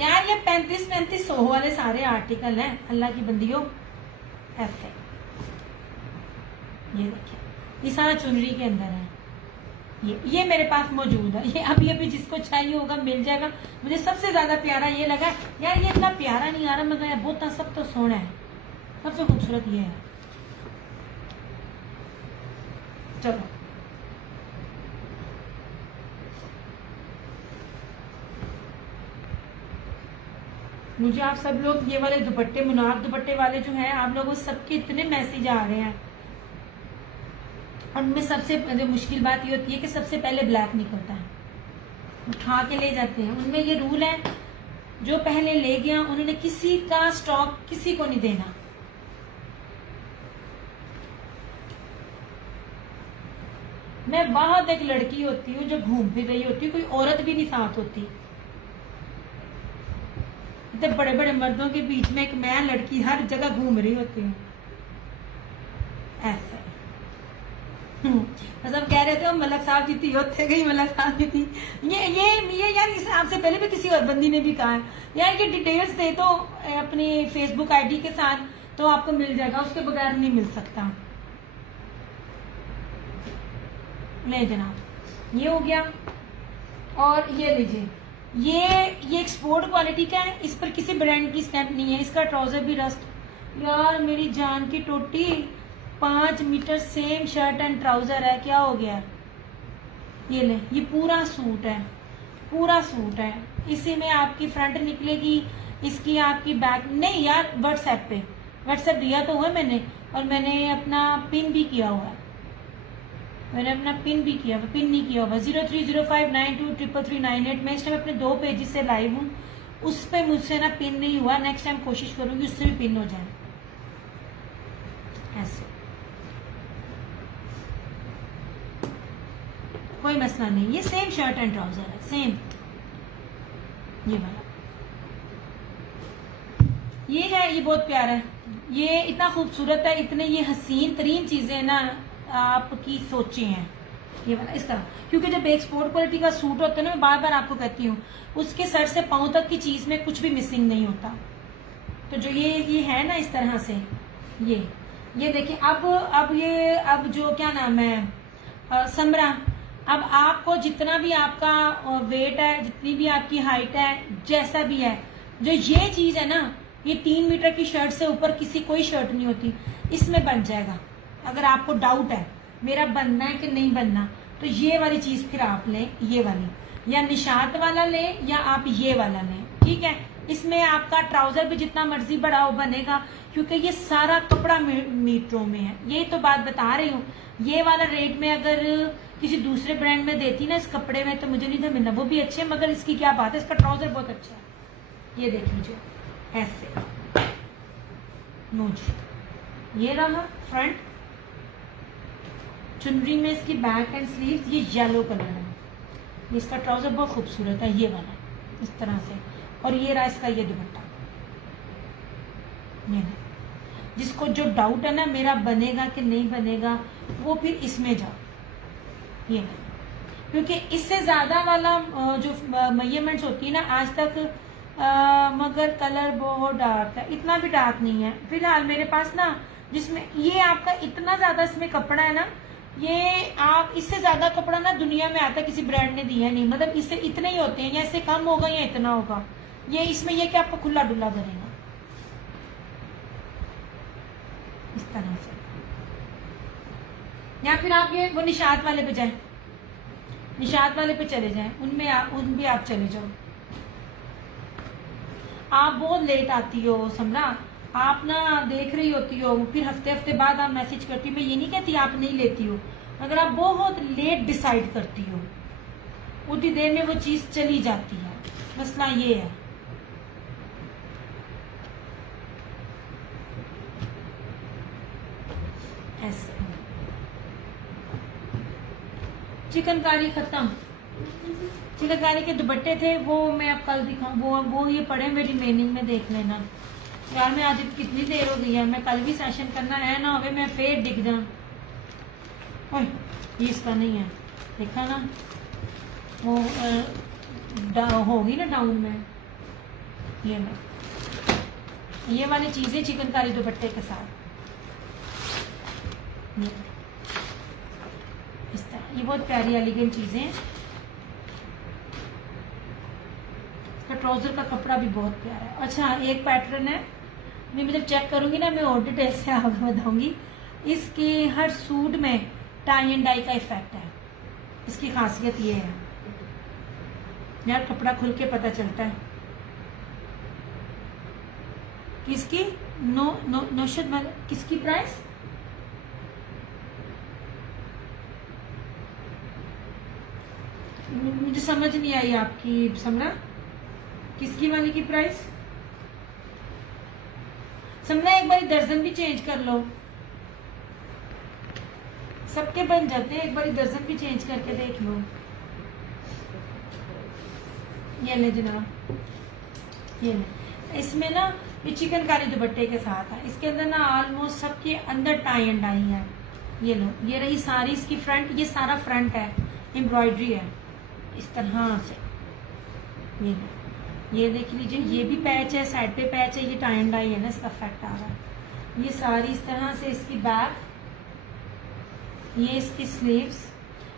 यार ये 3500 वाले सारे आर्टिकल हैं, अल्लाह की बंदियों। ऐसे ये देखिए, ये सारा चुनरी के अंदर है, ये मेरे पास मौजूद है। ये अभी जिसको चाहिए होगा मिल जाएगा। मुझे सबसे ज्यादा प्यारा ये लगा। यार ये इतना प्यारा नहीं आ रहा, मगर बहुत सब तो सोना है, सबसे खूबसूरत ये है। चलो मुझे आप सब लोग ये वाले दुपट्टे, मुनाफ दुपट्टे वाले जो हैं, आप लोगों सबके इतने मैसेज आ रहे हैं। उनमें सबसे जो मुश्किल बात ये होती है कि सबसे पहले ब्लैक निकलता है, उठा के ले जाते हैं। उनमें ये रूल है, जो पहले ले गया उन्होंने किसी का स्टॉक किसी को नहीं देना। मैं बहुत एक लड़की होती हूँ जो घूम फिर रही होती है, कोई औरत भी नहीं साथ होती। इतने बड़े बड़े मर्दों के बीच में एक मैं लड़की हर जगह घूम रही होती हूँ। ऐसे सब कह रहे थे मलक साहब जीती, होते गई मलक साहब जीती। ये यार इस आपसे पहले भी किसी और बंदी ने भी कहा है यार कि डिटेल्स दे तो अपनी फेसबुक आईडी के साथ, तो आपको मिल जाएगा, उसके बगैर नहीं मिल सकता। ले जनाब, ये हो गया। और ये लीजिए, ये एक्सपोर्ट क्वालिटी का है, इस पर किसी ब्रांड की स्टैंप नहीं है। इसका ट्राउजर भी रस्ट। यार मेरी जान की टोटी, 5 metre same shirt and trouser है, क्या हो गया? ये ले, ये पूरा सूट है, पूरा सूट है। इसी में आपकी फ्रंट निकलेगी, इसकी आपकी बैक। नहीं यार, व्हाट्सएप दिया तो हुआ मैंने, और मैंने अपना पिन भी किया हुआ है। मैंने अपना पिन भी किया हुआ, पिन नहीं किया हुआ 0305923398। मैं इस टाइम अपने 2 पेजेस से लाइव हूँ, उस पे मुझसे ना पिन नहीं हुआ। नेक्स्ट टाइम कोशिश करूंगी उससे भी पिन हो जाए। ऐसे कोई मसला नहीं। ये सेम शर्ट एंड ट्राउजर है, सेम। ये वाला ये है, ये बहुत प्यारा है, ये इतना खूबसूरत है, इतने ये हसीन तरीन चीजें ना आपकी सोचे हैं। ये वाला इस तरह, क्योंकि जब एक्सपोर्ट क्वालिटी का सूट होता है ना, मैं बार बार आपको कहती हूँ, उसके सर से पांव तक की चीज में कुछ भी मिसिंग नहीं होता। तो जो ये है ना इस तरह से, ये देखिए। अब जो क्या नाम है समरा, अब आपको जितना भी आपका वेट है, जितनी भी आपकी हाइट है, जैसा भी है, जो ये चीज है ना, ये 3 मीटर की शर्ट से ऊपर किसी कोई शर्ट नहीं होती, इसमें बन जाएगा। अगर आपको डाउट है मेरा बनना है कि नहीं बनना, तो ये वाली चीज फिर आप लें, ये वाली, या निशात वाला लें या आप ये वाला लें, ठीक है। इसमें आपका ट्राउजर भी जितना मर्जी बड़ा हो बनेगा, क्योंकि ये सारा कपड़ा मीटरों में है। यही तो बात बता रही हूँ। ये वाला रेट में अगर किसी दूसरे ब्रांड में देती ना इस कपड़े में, तो मुझे नहीं था मिलना। वो भी अच्छे हैं, मगर इसकी क्या बात है, इसका ट्राउजर बहुत अच्छा है। ये देख लीजिए, ऐसे नो जी। ये रहा फ्रंट, चुनरी में इसकी बैक एंड स्लीव्स, ये येलो कलर है। इसका ट्राउजर बहुत खूबसूरत है, ये वाला इस तरह से। और ये रहा इसका ये दुपट्टा। जिसको जो डाउट है ना मेरा बनेगा कि नहीं बनेगा, वो फिर इसमें जाओ। ये क्योंकि इससे ज्यादा वाला जो मेजरमेंट्स होती है ना आज तक, मगर कलर बहुत डार्क है, इतना भी डार्क नहीं है फिलहाल मेरे पास ना, जिसमें ये आपका इतना ज्यादा इसमें कपड़ा है ना, ये आप इससे ज्यादा कपड़ा ना दुनिया में आता किसी ब्रांड ने दिया नहीं। मतलब इससे इतने ही होते हैं, या इससे कम होगा या इतना होगा। ये इसमें ये कि आपको खुला डुला करेगा इस तरह से। या फिर आप ये वो निशात वाले पे जाए, निशात वाले पे चले जाएं, उनमें आप चले जाओ। आप बहुत लेट आती हो समरा, आप ना देख रही होती हो, फिर हफ्ते हफ्ते बाद आप मैसेज करती हो। मैं ये नहीं कहती आप नहीं लेती हो, अगर आप बहुत लेट डिसाइड करती हो, उतनी देर में वो चीज चली जाती है। मसला ये है। ऐसे चिकनकारी खत्म। चिकनकारी के दुपट्टे थे, वो मैं अब कल दिखाऊं। वो ये पड़े मेरी मेनिंग में, देख लेना। यार मैं आज कितनी देर हो गई है, मैं कल भी सेशन करना है ना, अबे मैं फिर डिग जाऊं। ये इसका नहीं है, देखा ना वो होगी ना डाउन में। ये वाली चीजें चिकनकारी दुपट्टे के साथ इस तरह, ये बहुत प्यारी एलिगेंट चीजें हैं। इसका ट्राउजर का कपड़ा भी बहुत प्यारा है। अच्छा एक पैटर्न है, मैं जब चेक करूंगी ना, मैं और डिटेल से आपको बताऊंगी। इसके हर सूट में टाई एंड डाई का इफेक्ट है। इसकी खासियत ये है यार, कपड़ा खुल के पता चलता है। किसकी? नौशद किसकी प्राइस? मुझे समझ नहीं आई आपकी समरा, किसकी वाली की प्राइस? समरा एक बार दर्जन भी चेंज कर लो, सबके बन जाते हैं, एक बार दर्जन भी चेंज करके देख लो। ये ले जनाब, ये ले। इसमें ना ये चिकनकारी दुपट्टे के साथ है, इसके अंदर ना ऑलमोस्ट सबके अंदर टाई एंड डाई है। ये लो, ये रही सारी इसकी फ्रंट, ये सारा फ्रंट है, एम्ब्रॉयडरी है इस तरह से। ये लो, ये देख लीजिए, ये भी पैच है, साइड पे पैच है, ये टाई एंड डाई है ना, इसका इफेक्ट आ रहा है। ये सारी इस तरह से इसकी बैक, ये इसकी स्लीव्स।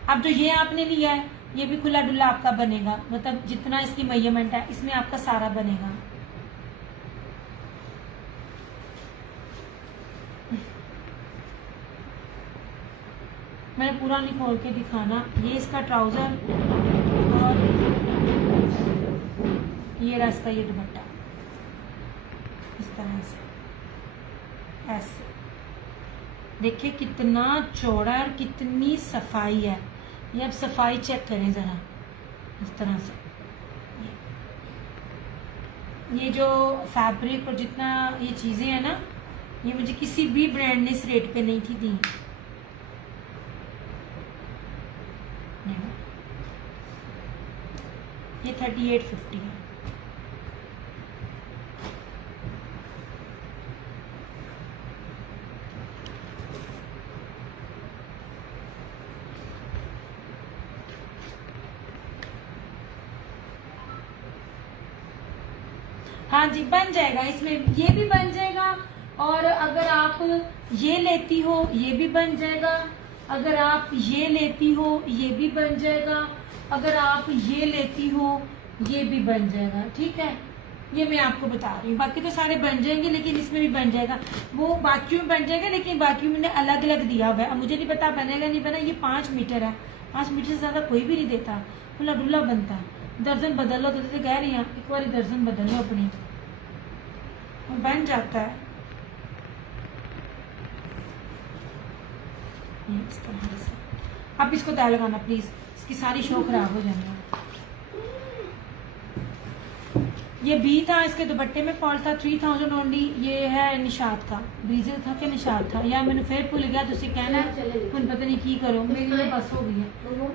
अब जो ये आपने लिया है ये भी खुला डुल्ला आपका बनेगा, मतलब जितना इसकी मेजरमेंट है इसमें आपका सारा बनेगा। मैंने पूरा नहीं खोल के दिखाना। ये इसका ट्राउजर और ये रहा इसका ये दुपट्टा इस तरह से, ऐसे देखिए कितना चौड़ा और कितनी सफाई है। ये अब सफाई चेक करें जरा, इस तरह से। ये जो फैब्रिक और जितना ये चीजें हैं ना, ये मुझे किसी भी ब्रांड ने इस रेट पे नहीं थी दी। ये 3850 है। हाँ जी बन जाएगा, इसमें ये भी बन जाएगा, और अगर आप ये लेती हो ये भी बन जाएगा, अगर आप ये लेती हो ये भी बन जाएगा, अगर आप ये लेती हो ये भी बन जाएगा। ठीक है, ये मैं आपको बता रही हूँ, बाकी तो सारे बन जाएंगे, लेकिन इसमें भी बन जाएगा। वो बाकी में बन जाएगा, लेकिन बाकी में अलग अलग दिया हुआ है। अब मुझे नहीं पता बनेगा नहीं बना। ये 5 मीटर है, 5 मीटर से ज्यादा कोई भी नहीं देता, खुला डुल्ला बनता है। दर्जन बदल लो, तो कह रही हैं एक बार दर्जन बदल लो अपनी, बन जाता है। इस तरह से आप इसको तय लगाना प्लीज, इसकी सारी शो खराब हो जाएंगे। ये भी था, इसके दुपट्टे में फॉल्ट था, 3000 ओनली। ये है निशात का, ब्रीजर था कि निशात था, या मैंने फिर भूल गया, तुझे कहना कुछ पता नहीं की करो। मेरी ये बस हो गई है,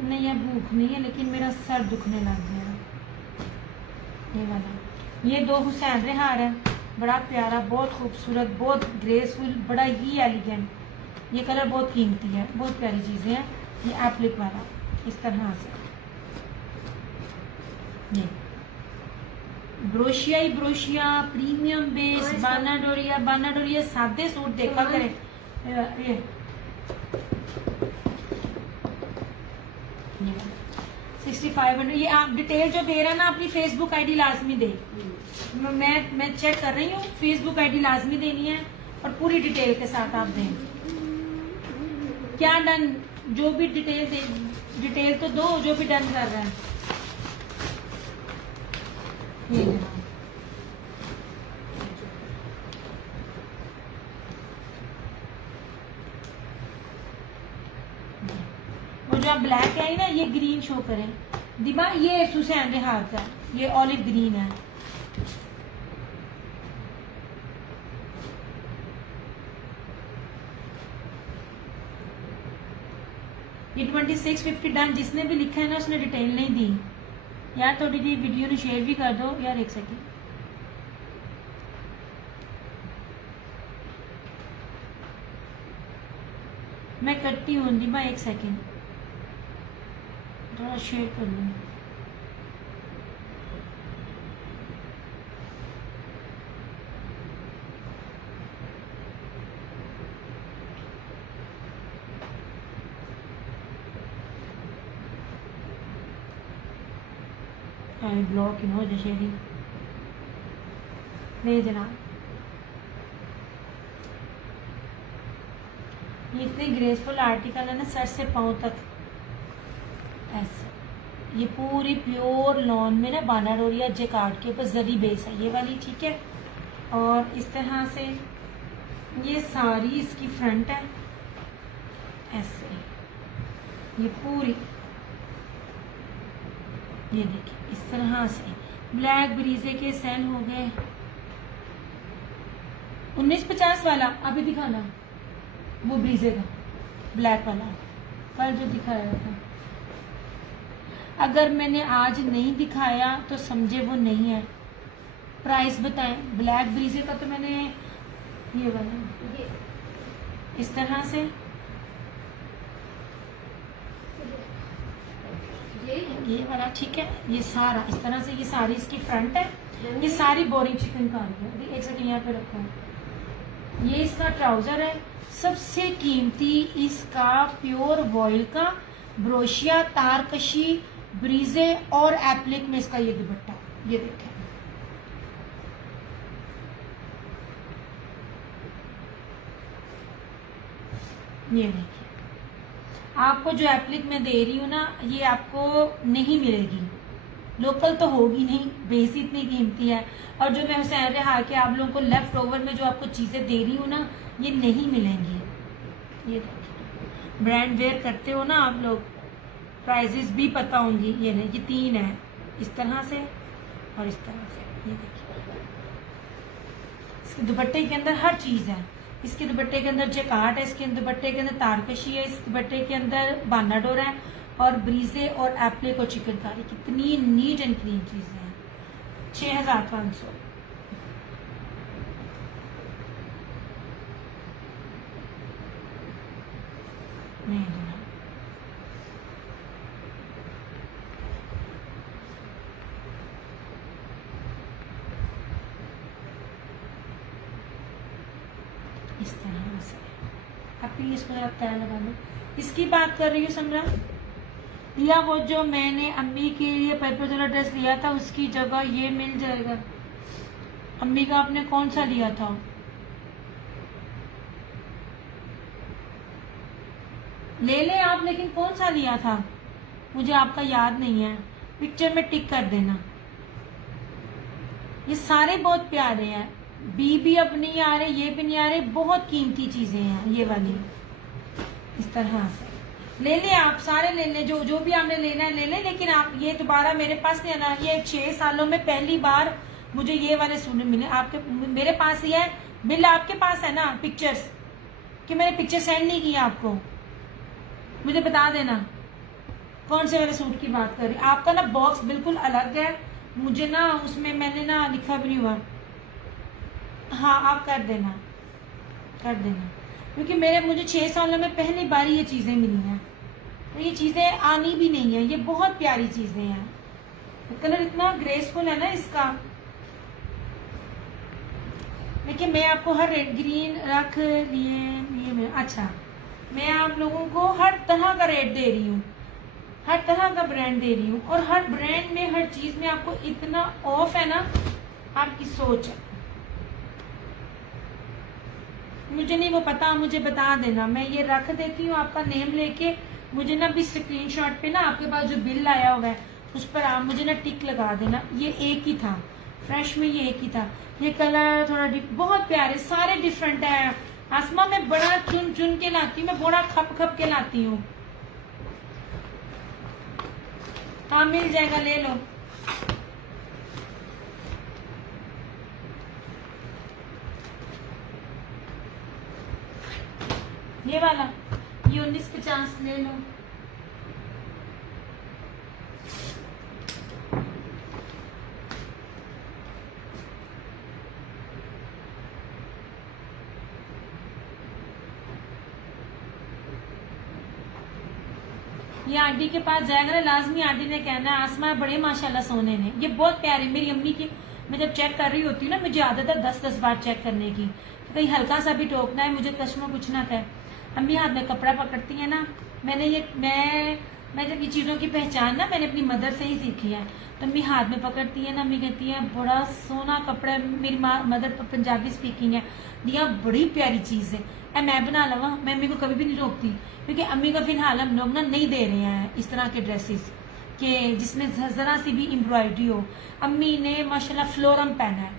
नहीं है भूख नहीं है, लेकिन मेरा सर दुखने लग गया। ये वाला, ये 2 हुसैन रेहार है, बड़ा प्यारा, बहुत खूबसूरत, बहुत ग्रेसफुल, बड़ा ही एलिगेंट। ये कलर बहुत कीमती है, बहुत प्यारी चीजें हैं। ये एप्लिक वाला इस तरह से, ये ब्रोशिया ही ब्रोशिया, प्रीमियम बेस, बानाडोरिया सादे सूट देखा करें। ये 6500। ये आप डिटेल जो दे रहे हैं ना, अपनी फेसबुक आईडी लाजमी दे। मैं चेक कर रही हूँ, फेसबुक आईडी लाजमी देनी है और पूरी डिटेल के साथ आप दें। क्या डन, जो भी डिटेल दे, डिटेल तो दो जो भी डन कर रहा है। ये वो जो आप ब्लैक है ना, ये ग्रीन शो करें दिबा। ये सुसैन रेहार का, ये ऑलिव ग्रीन है। ये 2650 डन। जिसने भी लिखा है ना उसने डिटेल नहीं दी यार, थोड़ी सी वीडियो ने शेयर भी कर दो यार, एक सेकेंड। मैं करती हूँ दीबा, एक सेकेंड, थोड़ा शेयर कर लूँ। ब्लॉक हो जैसे नहीं जनाब। ये इतने ग्रेसफुल आर्टिकल है ना, सर से पांव तक ऐसे। ये पूरी प्योर लॉन में ना बानाडोरिया जेकार्ड के ऊपर जरी बेस है ये वाली। ठीक है, और इस तरह से ये सारी इसकी फ्रंट है, ऐसे ये पूरी, ये देखिए इस तरह से ब्लैक ब्रीजे के सेल हो गए। 1950 वाला अभी दिखाना, वो ब्रीजे का ब्लैक वाला कल जो दिखाया था। अगर मैंने आज नहीं दिखाया तो समझे वो नहीं है। प्राइस बताएं। ब्लैक ब्रीजे का तो मैंने ये वाला ये इस तरह से, ये वाला ठीक है, ये सारा इस तरह से, ये सारी इसकी फ्रंट है, ये सारी बोरिंग चिकनकारी है। एक सेकंड यहाँ पे रखो। ये इसका ट्राउजर है, सबसे कीमती इसका प्योर वॉइल का ब्रोशिया तारकशी ब्रीजे और एप्लिक में इसका ये दुपट्टा, ये देखें ये देखिए। आपको जो एप्लिक में दे रही हूँ ना, ये आपको नहीं मिलेगी, लोकल तो होगी नहीं, बेस इतनी कीमती है। और जो मैं हुसैन रेहान के आप लोगों को लेफ्ट ओवर में जो आपको चीजें दे रही हूँ ना, ये नहीं मिलेंगी। ये देखिए, ब्रांड वेयर करते हो ना आप लोग, प्राइजेस भी पता होंगी। ये नहीं, ये 3 है इस तरह से और इस तरह से। ये देखिए, इसके दुपट्टे के अंदर हर चीज है। इसके दुपट्टे के अंदर जैकार्ड है, इसके दुपट्टे के अंदर तारकशी है, इस दुपट्टे के अंदर बाना डोर है और ब्रीजे और एप्लिक और चिकनकारी। कितनी नीट एंड क्लीन चीजें हैं। 6500। नहीं जनाब, इस तरह से आप भी इसको जरा तय लगा लो। इसकी बात कर रही हूँ समरा, या वो जो मैंने अम्मी के लिए पर्पल वाला ड्रेस लिया था उसकी जगह ये मिल जाएगा। अम्मी का आपने कौन सा लिया था? ले ले आप, लेकिन कौन सा लिया था मुझे आपका याद नहीं है। पिक्चर में टिक कर देना। ये सारे बहुत प्यारे हैं। भी अब नहीं आ रहे, ये भी नहीं आ रहे, बहुत कीमती चीजें हैं ये वाली। इस तरह से ले ले आप, सारे ले ले, जो जो भी आपने लेना है ले ले। लेकिन आप ये दोबारा मेरे पास नहीं आना। ये 6 सालों में पहली बार मुझे ये वाले सूट मिले। आपके मेरे पास ही है बिल, आपके पास है ना पिक्चर्स, कि मैंने पिक्चर सेंड नहीं किया आपको? मुझे बता देना कौन से वाले सूट की बात कर रही। आपका ना बॉक्स बिल्कुल अलग है, मुझे ना उसमें मैंने ना लिखा भी नहीं हुआ। हाँ आप कर देना, कर देना, क्योंकि मुझे 6 सालों में पहली बार ये चीजें मिली हैं। तो ये चीजें आनी भी नहीं है, ये बहुत प्यारी चीजें हैं। कलर इतना ग्रेसफुल है ना इसका। देखिए मैं आपको हर रेड ग्रीन रख लिए अच्छा, मैं आप लोगों को हर तरह का रेट दे रही हूँ, हर तरह का ब्रांड दे रही हूँ, और हर ब्रांड में हर चीज में आपको इतना ऑफ है ना, आपकी सोच है। मुझे नहीं वो पता, मुझे बता देना, मैं ये रख देती हूँ आपका नेम लेके। मुझे ना भी स्क्रीनशॉट पे ना आपके पास जो बिल आया हुआ है उस पर आप मुझे ना टिक लगा देना। ये एक ही था, फ्रेश में ये एक ही था। ये कलर थोड़ा बहुत प्यारे, सारे डिफरेंट है। आसमा में बड़ा चुन चुन के लाती हूँ, मैं बड़ा खप खप के लाती हूँ। हाँ मिल जाएगा, ले लो। ये वाला ये 1950 ले लो। ये आंटी के पास जाएगा ना, लाजमी आंटी ने कहना है आसमा बड़े माशाल्लाह सोने ने। ये बहुत प्यारे, मेरी अम्मी की मैं जब चेक कर रही होती हूँ ना, मुझे आदत है 10-10 बार चेक करने की, तो कहीं हल्का सा भी टोकना है, मुझे कस्टमर कुछ ना कहे। अम्मी हाथ में कपड़ा पकड़ती है ना, मैं जब ये चीज़ों की पहचान ना मैंने अपनी मदर से ही सीखी है। तो अम्मी हाथ में पकड़ती है ना, अम्मी कहती है बड़ा सोना कपड़ा है। मेरी मदर पंजाबी स्पीकिंग है, दिया बड़ी प्यारी चीज़ है, मैं बना लवा। मैं अम्मी को कभी भी नहीं रोकती, क्योंकि अम्मी को फिलहाल हम लोग ना नहीं दे रहे हैं इस तरह के ड्रेसेस के जिसमें जरा सी भी एम्ब्रॉयडरी हो। अम्मी ने माशाल्लाह फ्लोरम पहना है,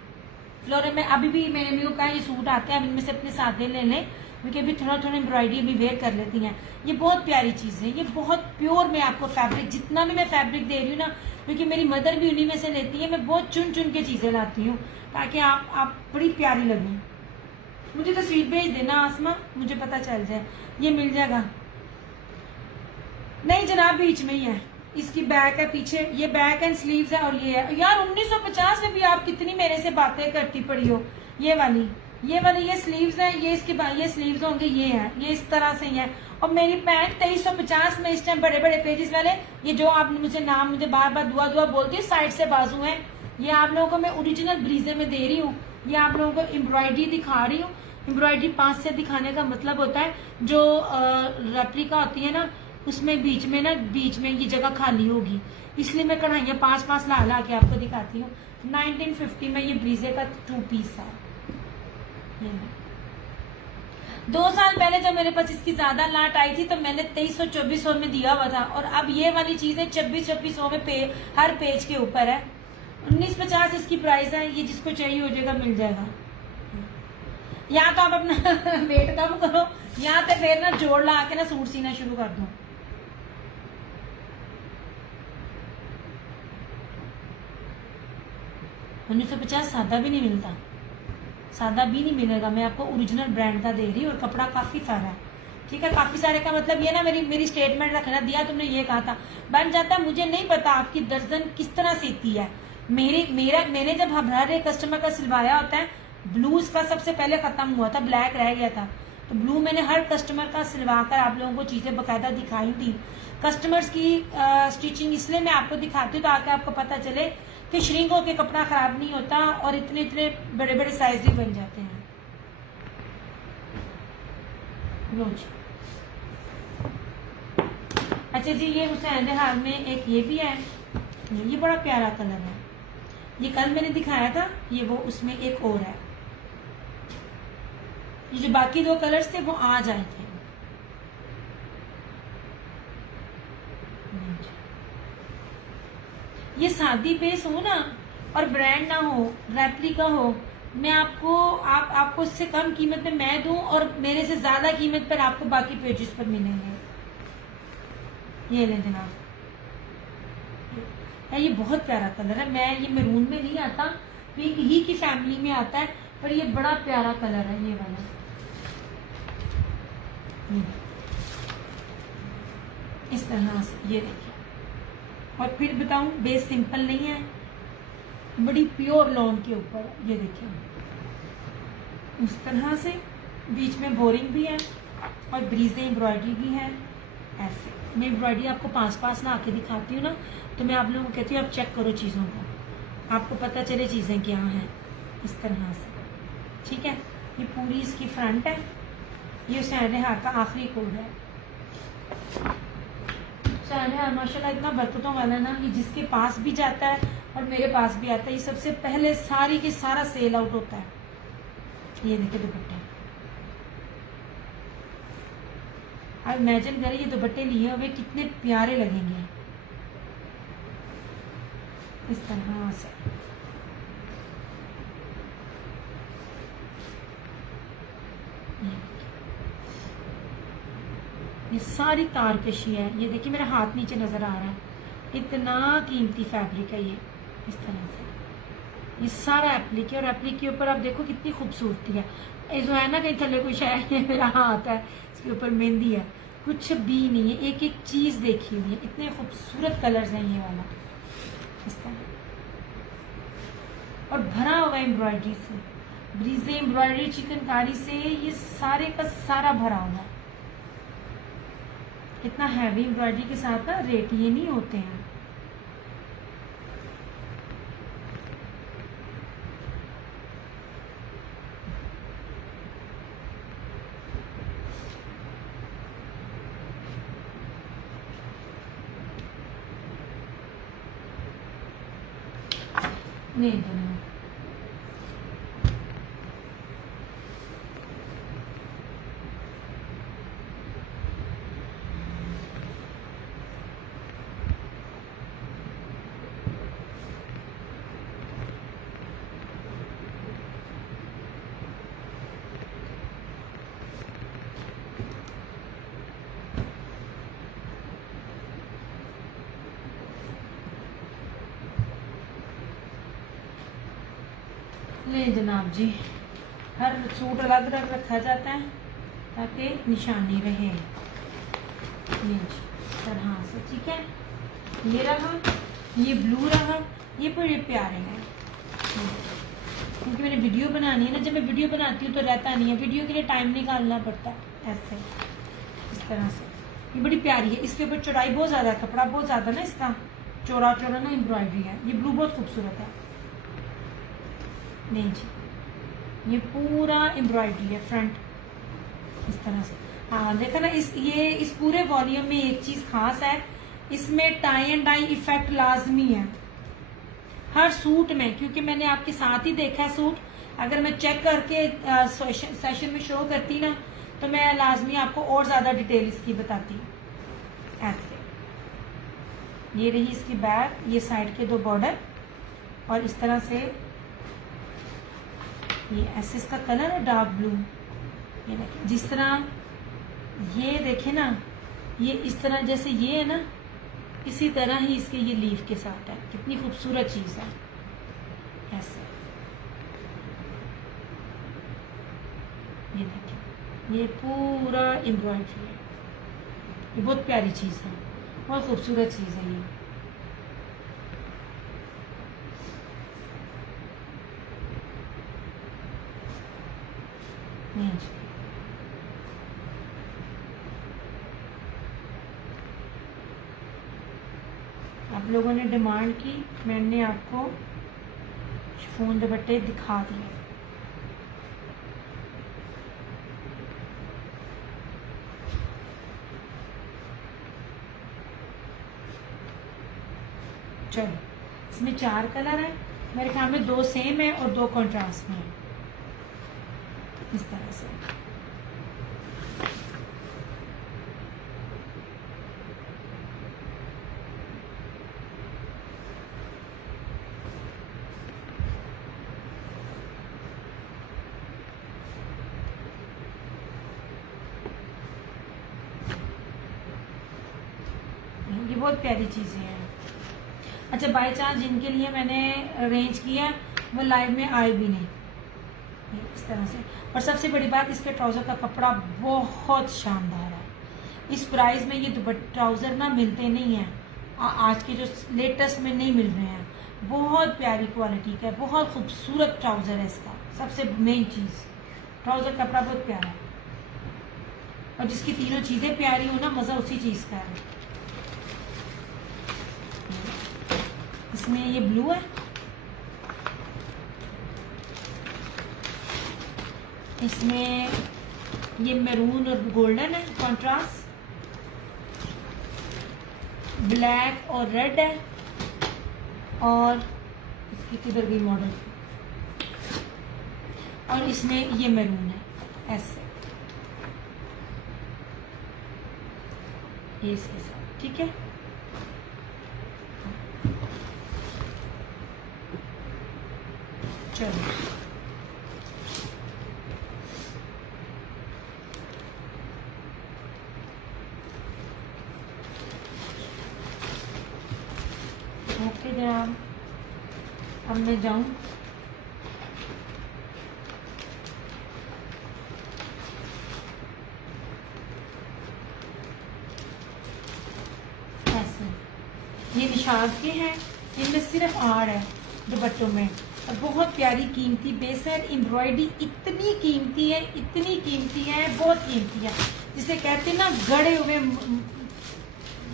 फ्लोरल में अभी भी मैंने मेरे को कहा ये सूट आते हैं, अब इनमें से अपने सादे ले लें, क्योंकि अभी थोड़ा थोड़ा एम्ब्रॉयडरी भी वेयर कर लेती हैं। ये बहुत प्यारी चीज़ है, ये बहुत प्योर में आपको फैब्रिक, जितना भी मैं फैब्रिक दे रही हूँ ना, क्योंकि मेरी मदर भी उन्हीं में से लेती है, मैं बहुत चुन चुन के चीज़ें लाती हूँ ताकि आप बड़ी प्यारी लगें। मुझे तस्वीर भेज देना आसमा, मुझे पता चल जाए। ये मिल जाएगा? नहीं जनाब, बीच में ही है। इसकी बैक है पीछे, ये बैक एंड स्लीव्स है, और ये है। यार 1950 में भी आप कितनी मेरे से बातें करती पड़ी हो। ये वाली ये स्लीव्स है, ये इसके ये स्लीव्स होंगे, ये है, ये इस तरह से ही है। और मेरी पैंट 2350 में इस टाइम बड़े बड़े पेजेस वाले, ये जो आप मुझे नाम मुझे बार बार दुआ दुआ बोलती है, साइड से बाजू है। ये आप लोगों को मैं ओरिजिनल ब्रीजे में दे रही हूँ, ये आप लोगों को एम्ब्रॉयडरी दिखा रही हूँ। एम्ब्रॉयडरी 5 से दिखाने का मतलब होता है जो रेप्लिका होती है ना, उसमें बीच में ये जगह खाली होगी, इसलिए मैं कढ़ाइयाँ 5 ला ला के आपको दिखाती हूँ। 1950 में ये ब्रीजे का 2 पीस है। 2 साल पहले जब मेरे पास इसकी ज्यादा लाट आई थी तो मैंने 2300-2400 में दिया हुआ था, और अब ये वाली चीजें 2600 में हर पेज के ऊपर है। 1950 इसकी प्राइस है। ये जिसको चाहिए हो जाएगा, मिल जाएगा। या तो आप अपना वेट कम करो, या तो फिर ना जोड़ ला के ना सूट सीना शुरू कर दो। $1950 सादा भी नहीं मिलता, सादा भी नहीं मिलेगा। मैं आपको ओरिजिनल ब्रांड का दे रही हूँ, और कपड़ा काफी सारा है। ठीक है, काफी सारे का मतलब ये ना, मेरी स्टेटमेंट रखना, दिया तुमने ये कहा था, बन जाता। मुझे नहीं पता आपकी दर्जन किस तरह सीती है। मैंने जब हर एक कस्टमर का सिलवाया होता है, ब्लू इसका सबसे पहले खत्म हुआ था, ब्लैक रह गया था, तो ब्लू मैंने हर कस्टमर का सिलवा कर आप लोगों को चीजें बकायदा दिखाई थी। कस्टमर्स की स्टिचिंग इसलिए मैं आपको दिखाती हूँ ताकि आपको पता चले कि श्रिंक होकर कपड़ा खराब नहीं होता, और इतने इतने बड़े बड़े साइज भी बन जाते हैं। रोज अच्छा जी, ये हुसैन हाल में एक ये भी है, ये बड़ा प्यारा कलर है। ये कल मैंने दिखाया था, ये वो उसमें एक और है। ये जो बाकी 2 कलर्स थे वो आज आए थे। ये शादी बेस हो ना, और ब्रांड ना हो, रेप्लिका हो, मैं आपको इससे कम कीमत में मैं दूं, और मेरे से ज्यादा कीमत पर आपको बाकी पेजेस पर मिलेंगे। ये ले जनाब, ये बहुत प्यारा कलर है। मैं ये मैरून में नहीं आता, पिंक ही की फैमिली में आता है, पर ये बड़ा प्यारा कलर है ये वाला। इस तरह से ये देखिए। और फिर बताऊं, बेस सिंपल नहीं है, बड़ी प्योर लॉन के ऊपर ये देखिए, इस तरह से बीच में बोरिंग भी है, और ब्रीजे एम्ब्रॉयडरी भी है। ऐसे मैं एम्ब्रॉयडरी आपको 5 ला के दिखाती हूँ ना, तो मैं आप लोगों को कहती हूँ आप चेक करो चीज़ों को, आपको पता चले चीज़ें क्या हैं। इस तरह से, ठीक है। ये पूरी इसकी फ्रंट है, ये सैंडे हार का आखिरी कोड है। सैंडे हार माशाल्लाह इतना बरकतों वाला ना, ये जिसके पास भी जाता है और मेरे पास भी आता है, ये सबसे पहले सारी की सारा सेल आउट होता है। ये देखिए दुपट्टे, अब इमेजिन करें ये दुपट्टे लिए हुए कितने प्यारे लगेंगे इस तरह से। ये सारी तारकशी है। ये देखिए मेरा हाथ नीचे नजर आ रहा है, इतना कीमती फैब्रिक है ये। इस तरह से ये सारा एप्लिक है, और एप्लिक के ऊपर आप देखो कितनी खूबसूरती है। ये जो है ना, कहीं थले कोई शायद, ये मेरा हाथ है, इसके ऊपर मेहंदी है, कुछ भी नहीं है, एक एक चीज देखी हुई है। इतने खूबसूरत कलर्स हैं ये वाला, इस तरह, और भरा हुआ एम्ब्रॉयडरी से, ब्रीजे एम्ब्रॉयडरी चिकनकारी से, ये सारे का सारा भरा हुआ। इतना हैवी एम्ब्रॉयडरी के साथ ना रेट ये नहीं होते हैं। नहीं देना। ले जनाब जी, हर सूट अलग अलग रखा जाता है ताकि निशानी रहे। ये तरह से, ठीक है। ये रहा, ये ब्लू रहा, ये बड़े प्यारे हैं क्योंकि मैंने वीडियो बनानी है ना। जब मैं वीडियो बनाती हूँ तो रहता नहीं है, वीडियो के लिए टाइम निकालना पड़ता है। ऐसे इस तरह से ये बड़ी प्यारी है। इसके ऊपर चौड़ाई बहुत ज़्यादा है, कपड़ा बहुत ज़्यादा ना इसका, चौड़ा चौड़ा ना एम्ब्रॉयडरी है। ये ब्लू बहुत खूबसूरत है। नहीं जी, ये पूरा एम्ब्रॉयडरी है फ्रंट इस तरह से। हाँ देखा ना, इस पूरे वॉल्यूम में एक चीज खास है, इसमें टाई एंड डाई इफेक्ट लाजमी है हर सूट में, क्योंकि मैंने आपके साथ ही देखा है सूट। अगर मैं चेक करके सेशन में शो करती ना तो मैं लाजमी आपको और ज्यादा डिटेल इसकी बताती। ऐसे ये रही इसकी बैक, ये साइड के 2 बॉर्डर, और इस तरह से ये ऐसे इसका कलर है डार्क ब्लू। ये देखिए जिस तरह, ये देखे ना, ये इस तरह जैसे ये है ना, इसी तरह ही इसके ये लीफ के साथ है। कितनी खूबसूरत चीज है। ऐसे ये देखिए, ये पूरा एम्ब्रॉयडरी है। ये बहुत प्यारी चीज है, बहुत खूबसूरत चीज है ये। आप लोगों ने डिमांड की, मैंने आपको शिफॉन दुपट्टे दिखा दिए। चलो, इसमें 4 कलर है मेरे ख्याल में, 2 सेम है और 2 कॉन्ट्रास्ट में है। इस तरह से ये बहुत प्यारी चीजें हैं। अच्छा, बाय चांस जिनके लिए मैंने अरेंज किया वो लाइव में आए भी नहीं, इस तरह से। और सबसे बड़ी बात, इसके ट्राउजर का कपड़ा बहुत शानदार है। इस प्राइस में ये ट्राउजर ना मिलते नहीं हैं, आज के जो लेटेस्ट में नहीं मिल रहे हैं। बहुत प्यारी क्वालिटी का है, बहुत खूबसूरत ट्राउजर है इसका। सबसे मेन चीज, ट्राउजर कपड़ा बहुत प्यारा है, और जिसकी तीनों चीजें प्यारी हो ना, मजा उसी चीज का है। इसमें ये ब्लू है, इसमें ये मैरून और गोल्डन है कॉन्ट्रास्ट, ब्लैक और रेड है, और इसकी किधर गई मॉडल, और इसमें ये मैरून है। ऐसे ये इसके साथ, ठीक है। चलो, ओके जनाब, अब मैं जाऊं। ऐसे ये निशाद के हैं, इनमें सिर्फ आड़ है दुपट्टों में, और बहुत प्यारी कीमती बेस है। एम्ब्रॉयडरी इतनी कीमती है, इतनी कीमती है, बहुत कीमती है, जिसे कहते हैं ना गड़े हुए।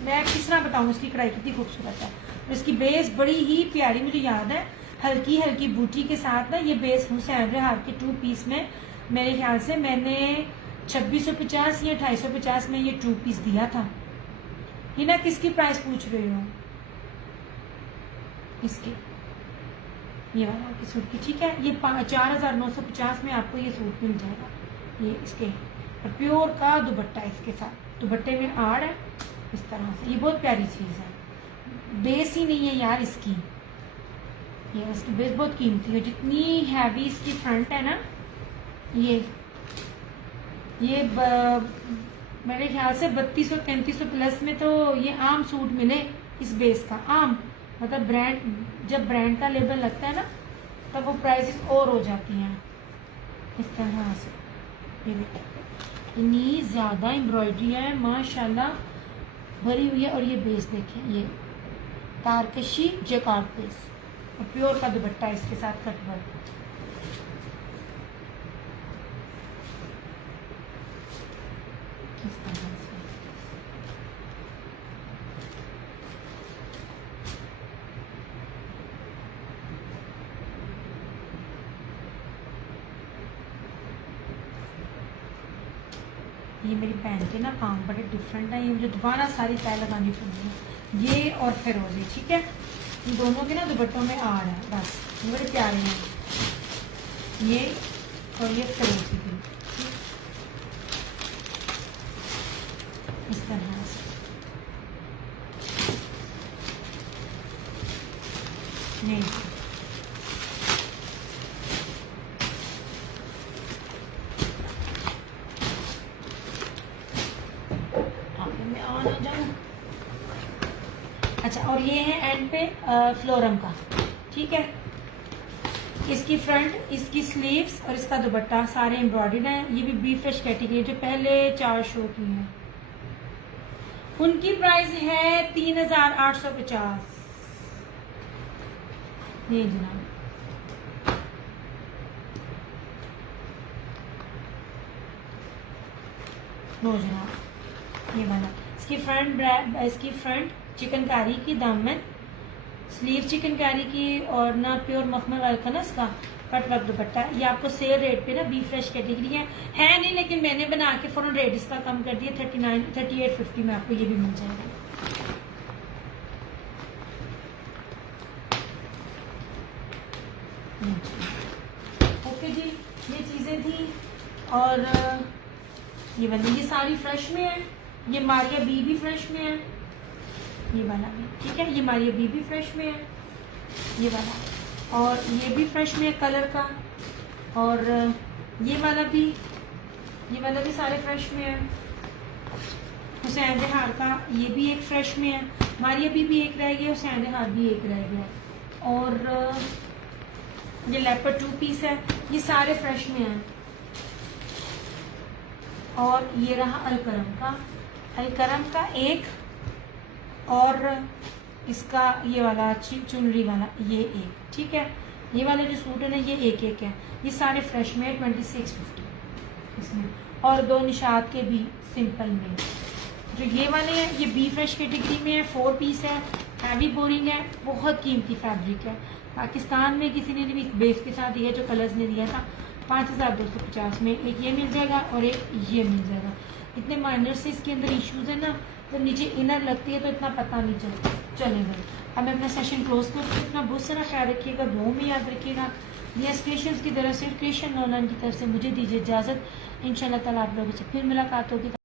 मैं किस तरह बताऊं इसकी कढ़ाई कितनी खूबसूरत है। और इसकी बेस बड़ी ही प्यारी, मुझे याद है हल्की हल्की बूटी के साथ ना ये बेस हुसैन रेहार के 2 पीस में, मेरे ख्याल से मैंने 2650 या 2850 में ये 2 पीस दिया था। ये ना किसकी प्राइस पूछ रही हो? इसकी, ये वाला की सूट की, ठीक है। ये 4950 में आपको ये सूट मिल जाएगा। ये इसके और प्योर का दुपट्टा इसके साथ, दुपट्टे में आड़ है इस तरह से। ये बहुत प्यारी चीज है, बेस ही नहीं है यार इसकी। ये इसकी बेस बहुत कीमती है, जितनी हैवी इसकी फ्रंट है ना, ये मेरे ख्याल से 3200-3300 प्लस में तो ये आम सूट मिले इस बेस का। आम मतलब ब्रांड, जब ब्रांड का लेबल लगता है ना तब वो प्राइसेस और हो जाती हैं इस तरह से। ये देखो इतनी ज़्यादा एम्ब्रॉयडरी है माशाल्लाह भरी हुई है। और ये बेस देखें, ये तारकशी जैकार्ड बेस और प्योर का दुपट्टा इसके साथ कटवर्क। इस तरह से ये मेरी पहन के ना काम बड़े डिफरेंट है। ये मुझे दोबारा सारी तय लगानी पड़ी है। ये और फिरोजी, ठीक है, इन दोनों के ना दुपट्टों में आड़ है बस, ये बड़े प्यारे हैं। ये और ये फिरोजी भी इस तरह से। नहीं मैं आ ना जाऊँ। अच्छा, और ये है एंड पे फ्लोरम का, ठीक है। इसकी फ्रंट, इसकी स्लीव्स और इसका दुपट्टा सारे एम्ब्रॉयडर्ड हैं। ये भी बी फ्रेश कैटेगरी जो पहले 4 शो की हैं। उनकी प्राइस है 3850। ये जनाब नो जनाब, ये वाला इसकी फ्रंट चिकनकारी की दामन, स्लीव चिकनकारी की और ना प्योर मखमल वाला का ना इसका कट वर्क दुपट्टा। ये आपको सेल रेट पे ना बी फ्रेश कैटेगरी है नहीं, लेकिन मैंने बना के फौरन रेट इसका कम कर दिया। 3850 में आपको ये भी मिल जाएगा। ओके जी, ये चीज़ें थी। और ये वाली ये सारी फ्रेश में है। ये मारिया बी भी फ्रेश में है, ये वाला भी, ठीक है। ये मारिया बी भी फ्रेश में है, ये वाला, और ये भी फ्रेश में है कलर का। और ये वाला भी सारे फ्रेश में है। हुसैन हार का ये भी एक फ्रेश में है। मारिया बी भी एक रह गया, हुसैन हार भी एक रह गया। और ये लेपर्ड 2 पीस है, ये सारे फ्रेश में हैं। और ये रहा अलकरम का एक, और इसका ये वाला चुनरी वाला ये एक, ठीक है। ये वाले जो सूट है ना ये एक है। ये सारे फ्रेश में 2650 इसमें। और 2 निशात के भी सिंपल में। जो ये वाले हैं ये बी फ्रेश कैटेगरी में है, 4 पीस है, हैवी बोरिंग है, बहुत कीमती फैब्रिक है। पाकिस्तान में किसी ने भी बेस के साथ दिया जो कलर्स ने दिया था 5250 में। एक ये मिल जाएगा और एक ये मिल जाएगा। इतने माइनर से इसके अंदर इश्यूज है ना, तो नीचे इनर लगती है तो इतना पता नहीं चलेगा। अब मैं अपना सेशन क्लोज करती हूँ। इतना बहुत सारा ख्याल रखिएगा, वो में याद रखिएगा। यस क्रिएशंस की तरफ से, क्रिएशन ऑनलाइन की तरफ से मुझे दीजिए इजाज़त। इंशाल्लाह ताला आप लोगों से फिर मुलाकात होगी।